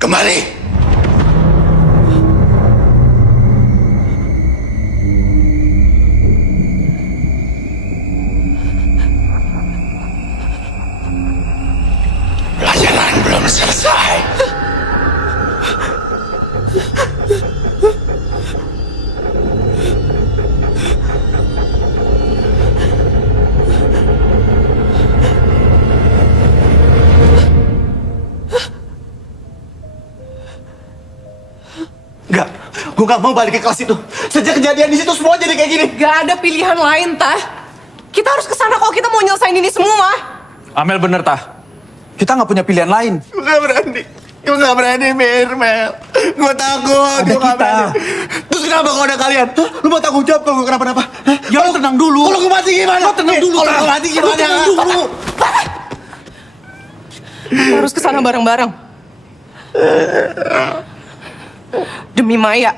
Kembali. Pelajaran belum selesai. Enggak, gue gak mau balik ke kelas itu. Sejak kejadian di situ semua jadi kayak gini. Gak ada pilihan lain, Tah. Kita harus kesana kalau kita mau nyelesain ini semua. Amel bener, Tah. Kita nggak punya pilihan lain. Gue gak berani. Gue gak berani, Mel. Gue takut. Ada Gue gak kita. berani. Terus kenapa kalau ada kalian? Hah? Lu mau tanggung jawab kalau gue kenapa-napa? Hah? Ya lu tenang dulu. Kalau gue mati gimana? Lu tenang dulu, Kalau Tah. gue mati gimana? Lu tenang dulu. Kita harus kesana bareng-bareng. Demi Maya.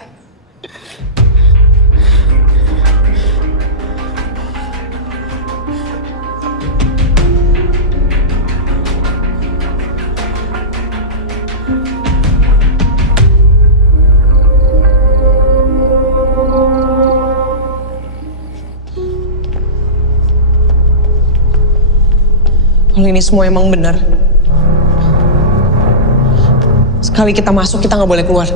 Kalau ini semua emang benar, sekali kita masuk kita nggak boleh keluar.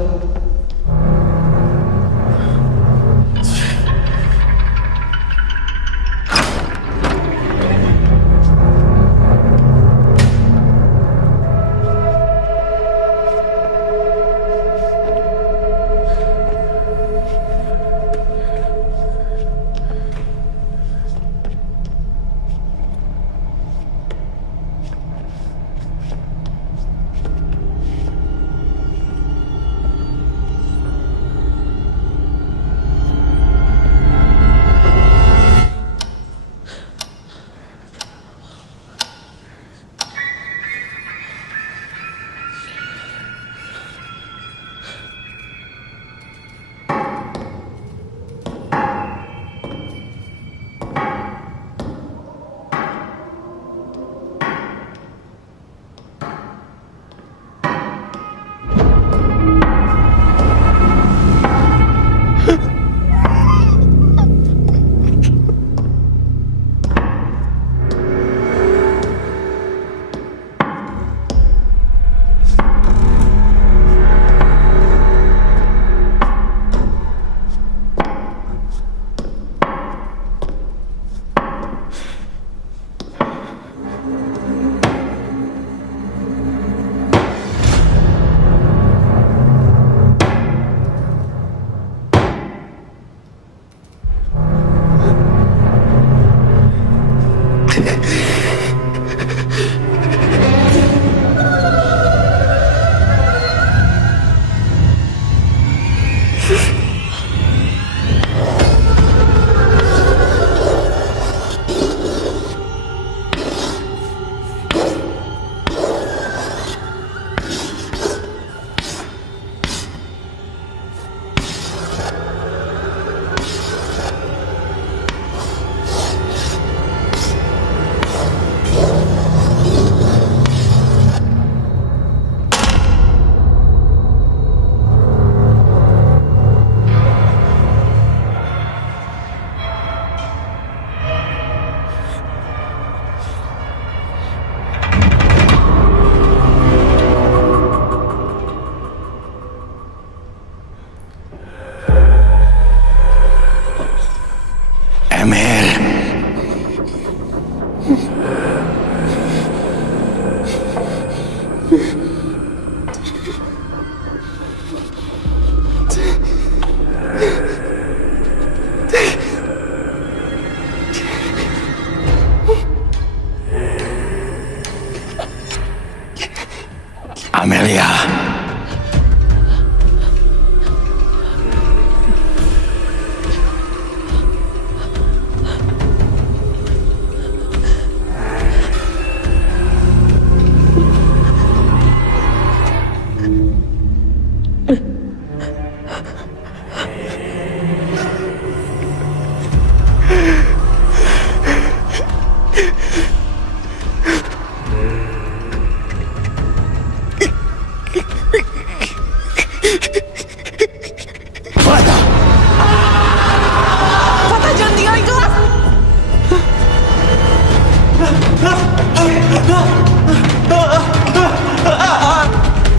Amelia. Fatah, jangan tinggalin kelas!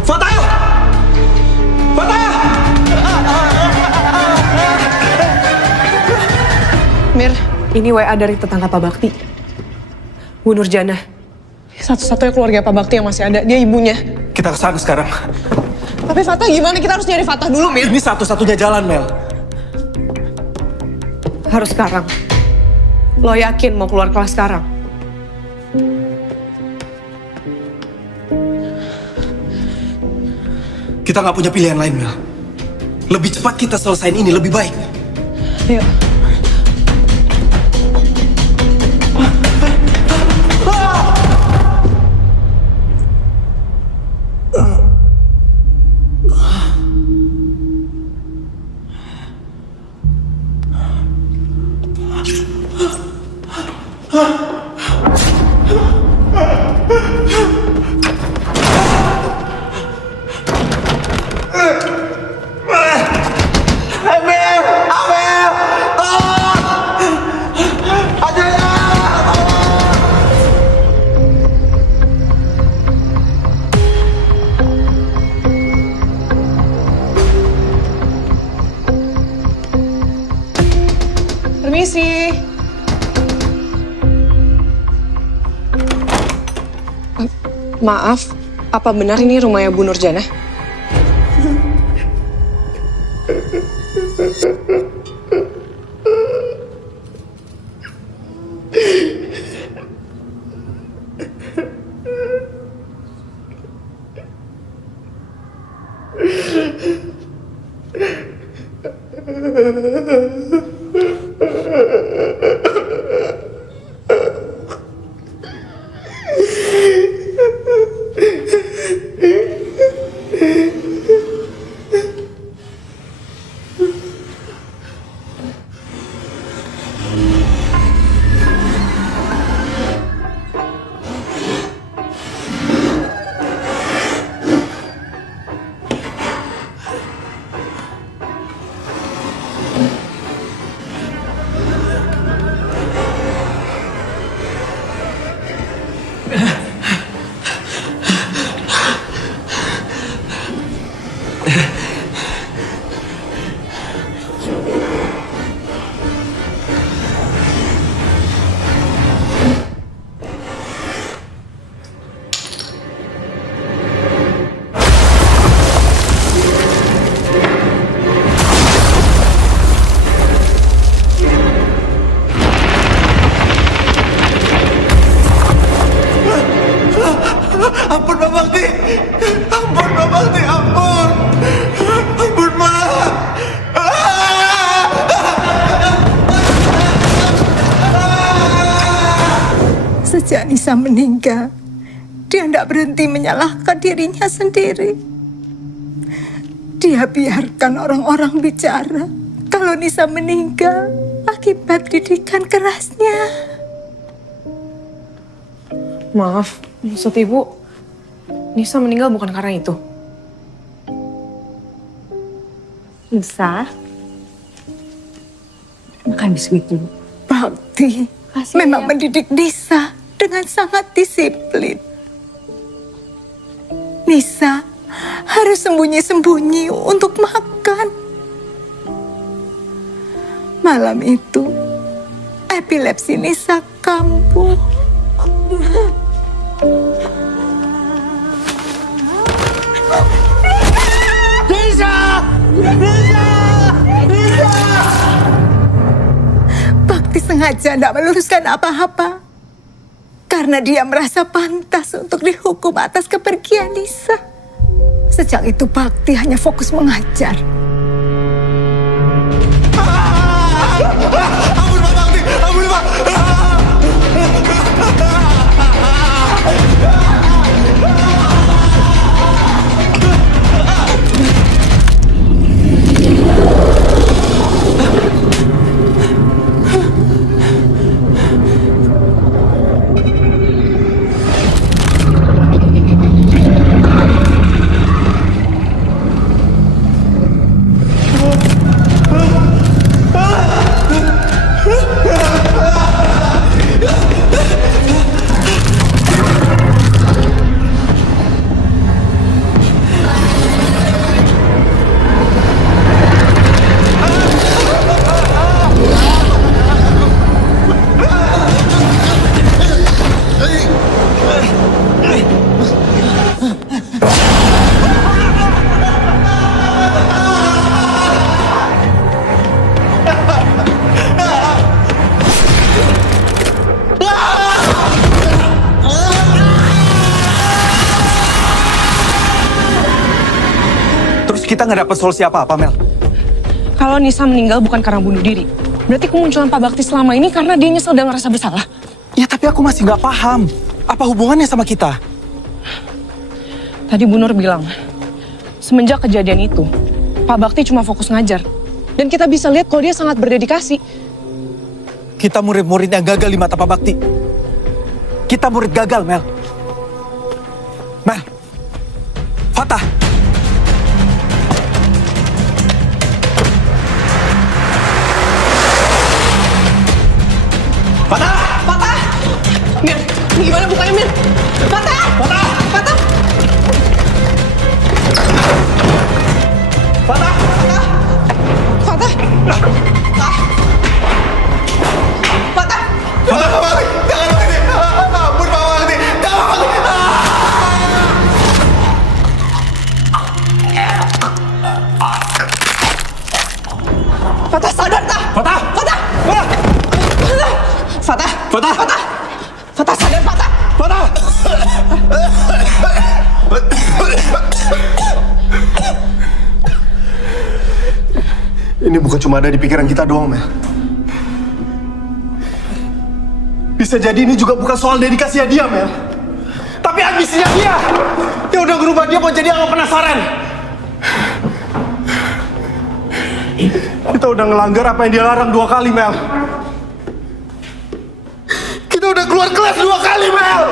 Fatah! Fatah! Mir, ini WA dari tetangga Pak Bakti. Bu Nurjana. Satu-satunya keluarga Pak Bakti yang masih ada, dia ibunya. Kita kesana sekarang. Tapi Fatah gimana? Kita harus nyari Fatah dulu, Mir. Ini satu-satunya jalan, Mel. Harus sekarang. Lo yakin mau keluar kelas sekarang? Kita nggak punya pilihan lain, Mel. Lebih cepat kita selesain ini, lebih baik. Ayo. Permisi. Maaf, apa benar ini rumahnya Bu Nurjana? Ampun Pak Bakti. Ampun Pak Bakti, ampun. Ampun Pak. Sejak Nisa meninggal, dia tidak berhenti menyalahkan dirinya sendiri. Dia biarkan orang-orang bicara kalau Nisa meninggal akibat didikan kerasnya. Maaf, maksud Ibu, Nisa meninggal bukan karena itu. Nisa, makan biskuit dulu. Bakti memang mendidik Nisa dengan sangat disiplin. Nisa harus sembunyi-sembunyi untuk makan. Malam itu, epilepsi Nisa kambuh. Nisa! Nisa! Nisa! Bakti sengaja tidak meluruskan apa-apa. Karena dia merasa pantas untuk dihukum atas kepergian Nisa. Sejak itu Bakti hanya fokus mengajar. Ampun Pak Bakti, ampun Pak. Terus kita nggak dapat solusi apa-apa, Mel. Kalau Nisa meninggal bukan karena bunuh diri, berarti kemunculan Pak Bakti selama ini karena dia nyesel dan ngerasa bersalah. Ya tapi aku masih nggak paham. Apa hubungannya sama kita? Tadi Bu Nur bilang, semenjak kejadian itu, Pak Bakti cuma fokus ngajar. Dan kita bisa lihat kalau dia sangat berdedikasi. Kita murid-murid yang gagal di mata Pak Bakti. Kita murid gagal, Mel. Mel. Fatah. Patah! Patah! Mir, gimana bukanya Mir? Patah! Patah! Patah! Patah! Patah! Patah! Patah! Patah Pak Bakti, jangan Bakti. Ampun Pak Bakti, jangan Bakti. Patah, sadar tak? Patah! Patah! Patah! Fatah! Fatah! Fatah! Fatah, sadar Fatah! Fatah! Ini bukan cuma ada di pikiran kita doang, Mel. Bisa jadi ini juga bukan soal dedikasinya dia, Mel. Tapi ambisinya dia. Yang udah ngerubah dia mau jadi orang penasaran. Kita udah ngelanggar apa yang dia larang 2 kali, Mel. Kita udah keluar kelas 2 kali, Mel.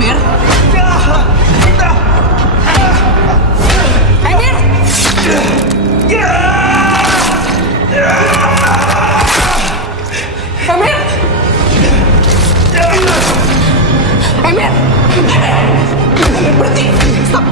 Mir? Mir? Emir! Emir! Berhenti! Stop!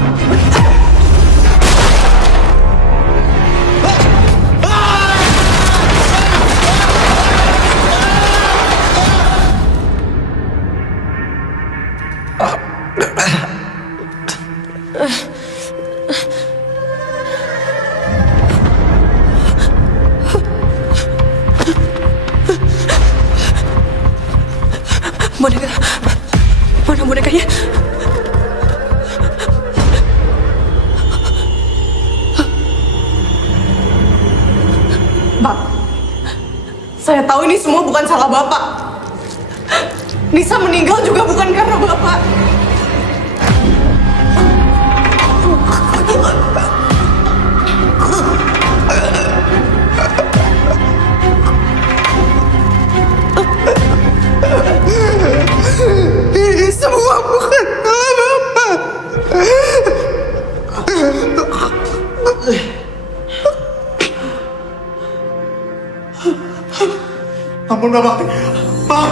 Boneka, mana bonekanya? Bang, saya tahu ini semua bukan salah Bapak. Nisa meninggal juga bukan karena Bapak. Ini semua bukan salah Bapak. Ampun Pak Bakti. Pak!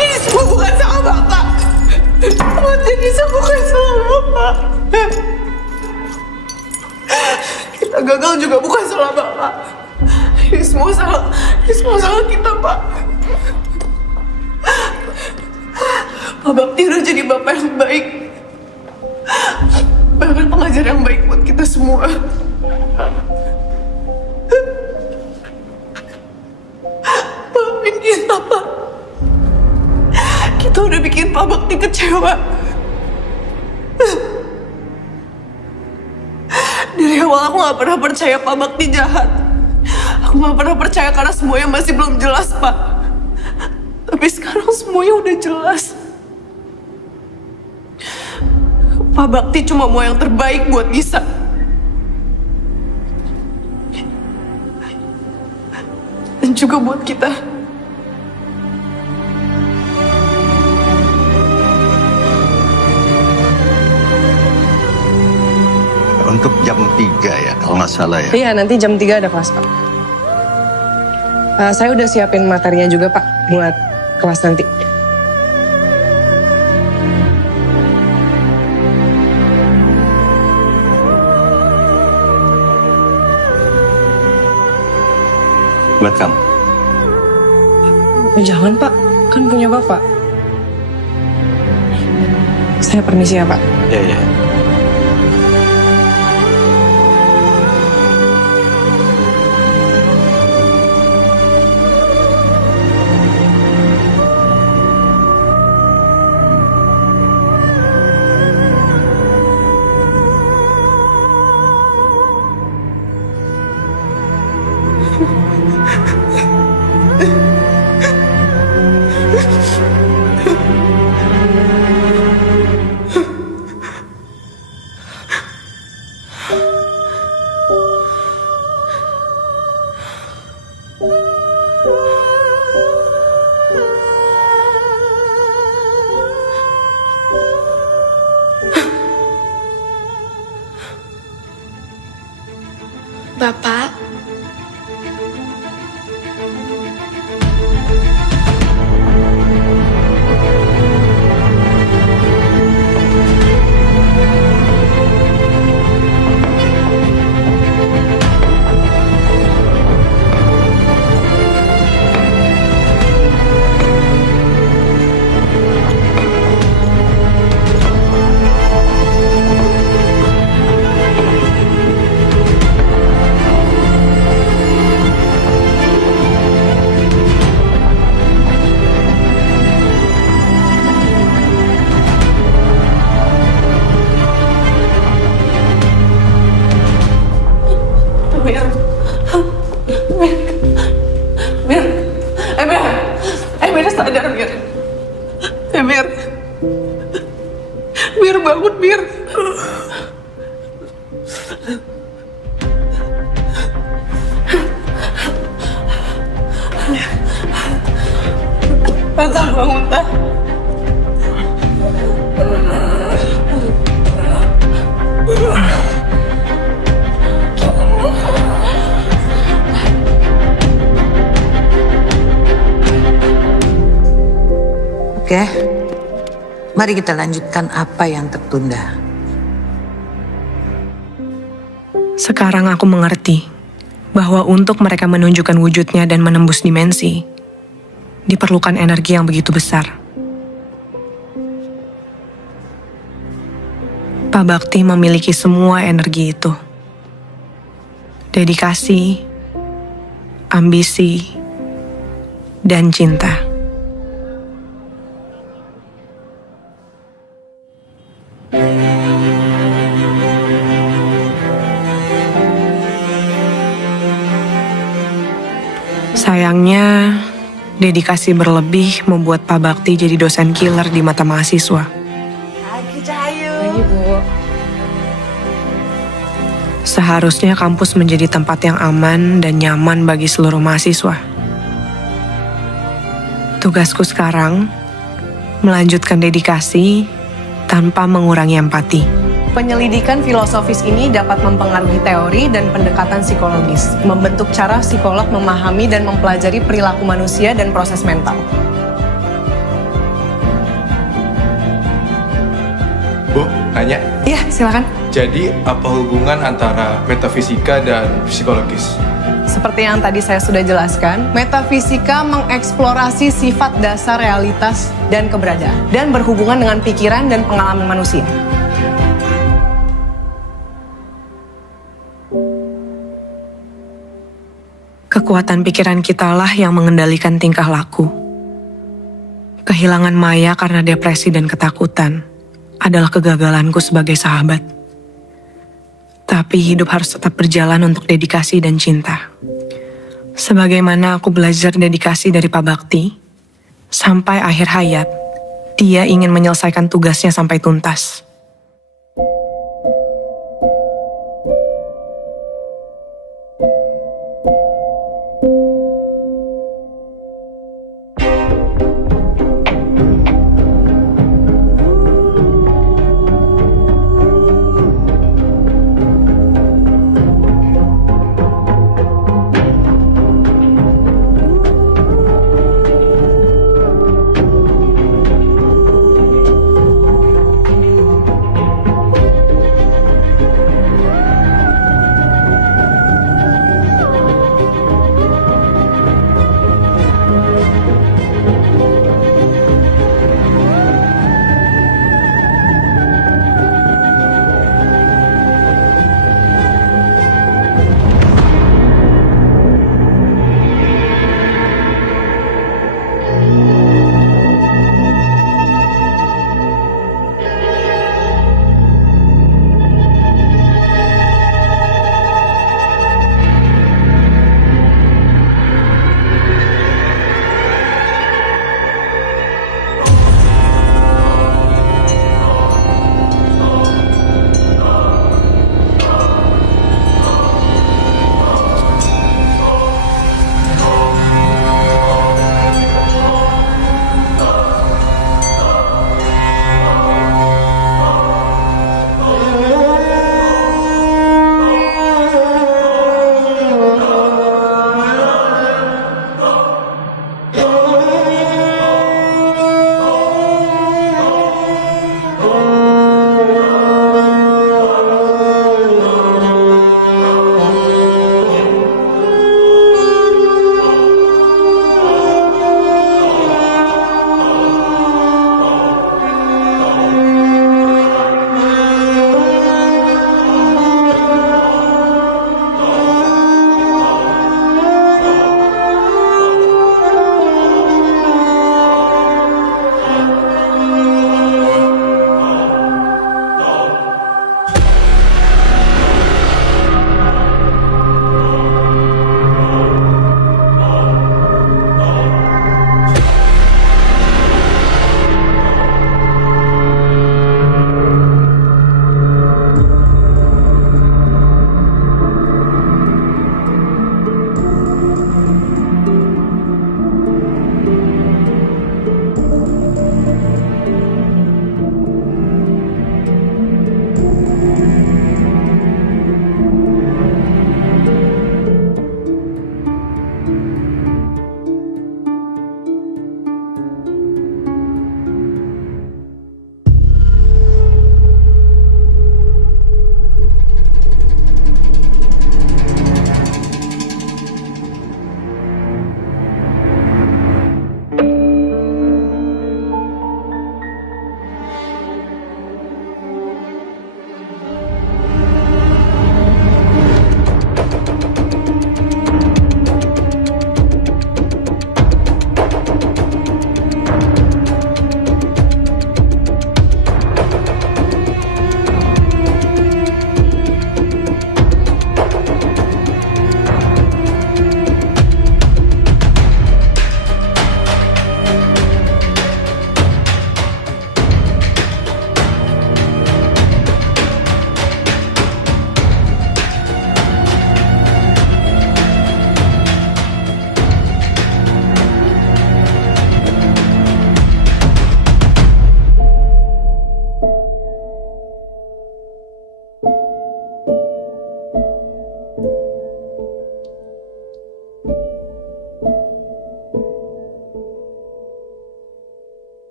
Ini semua bukan salah Bapak. Ini semua bukan salah Bapak. Kita gagal juga bukan salah Bapak. Ini semua salah kita, Pak. Pak Bakti udah jadi Bapak yang baik. Bahkan pengajar yang baik buat kita semua. Maafin kita, Pak. Kita udah bikin Pak Bakti kecewa. Dari awal aku gak pernah percaya Pak Bakti jahat. Aku gak pernah percaya karena semuanya masih belum jelas, Pak. Tapi sekarang semuanya udah jelas. Pak Bakti cuma mau yang terbaik buat Nisa. Dan juga buat kita. Untuk jam 3 ya, kalau nggak salah ya. Iya, nanti jam 3 ada kelas, Pak. Saya udah siapin materinya juga, Pak, buat kelas nanti. Buat kamu. Jangan, Pak. Kan punya Bapak. Saya permisi ya, Pak. Iya, iya. Bapak, Mir sadar, Mir. Mir. Mir bangun, Mir. Tante bangun, Tante. Oke, mari kita lanjutkan apa yang tertunda. Sekarang aku mengerti bahwa untuk mereka menunjukkan wujudnya dan menembus dimensi, diperlukan energi yang begitu besar. Pak Bakti memiliki semua energi itu. Dedikasi, ambisi, dan cinta. Sayangnya, dedikasi berlebih membuat Pak Bakti jadi dosen killer di mata mahasiswa. Lagi, Bu. Seharusnya kampus menjadi tempat yang aman dan nyaman bagi seluruh mahasiswa. Tugasku sekarang, melanjutkan dedikasi tanpa mengurangi empati. Penyelidikan filosofis ini dapat mempengaruhi teori dan pendekatan psikologis, membentuk cara psikolog memahami dan mempelajari perilaku manusia dan proses mental. Bu, nanya. Iya, silakan. Jadi, apa hubungan antara metafisika dan psikologis? Seperti yang tadi saya sudah jelaskan, metafisika mengeksplorasi sifat dasar realitas dan keberadaan, dan berhubungan dengan pikiran dan pengalaman manusia. Kekuatan pikiran kitalah yang mengendalikan tingkah laku. Kehilangan Maya karena depresi dan ketakutan adalah kegagalanku sebagai sahabat. Tapi hidup harus tetap berjalan untuk dedikasi dan cinta. Sebagaimana aku belajar dedikasi dari Pak Bakti, sampai akhir hayat, dia ingin menyelesaikan tugasnya sampai tuntas.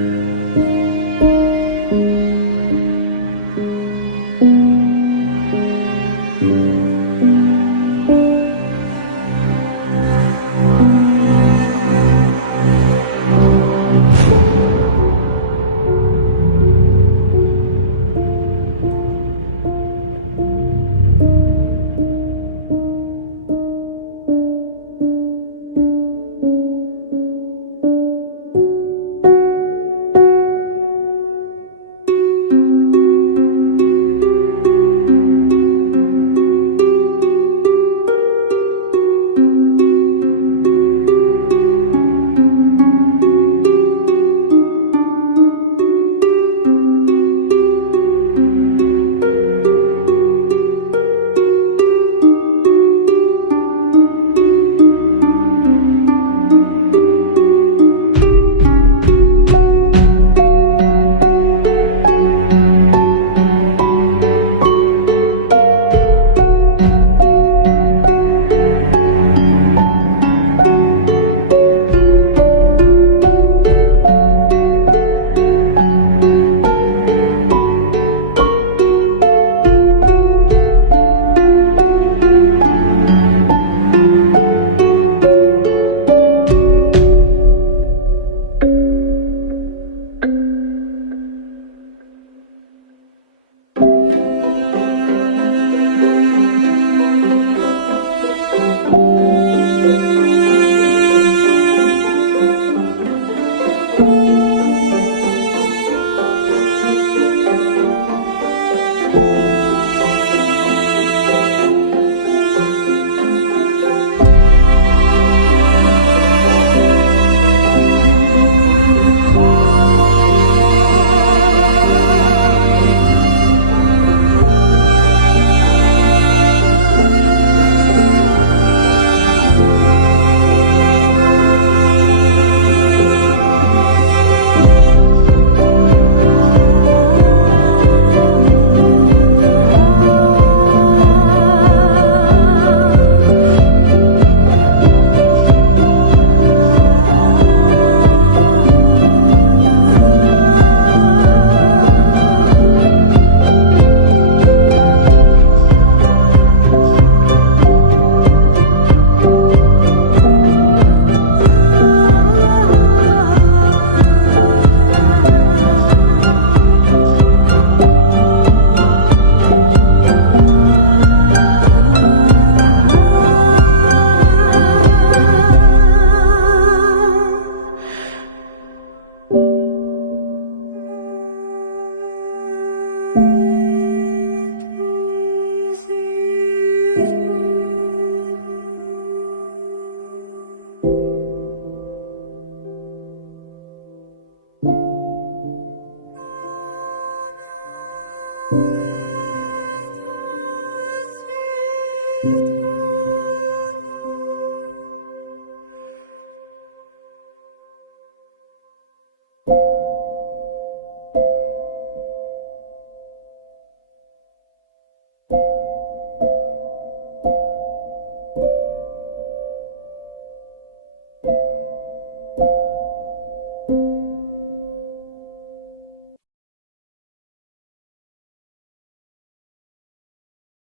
you.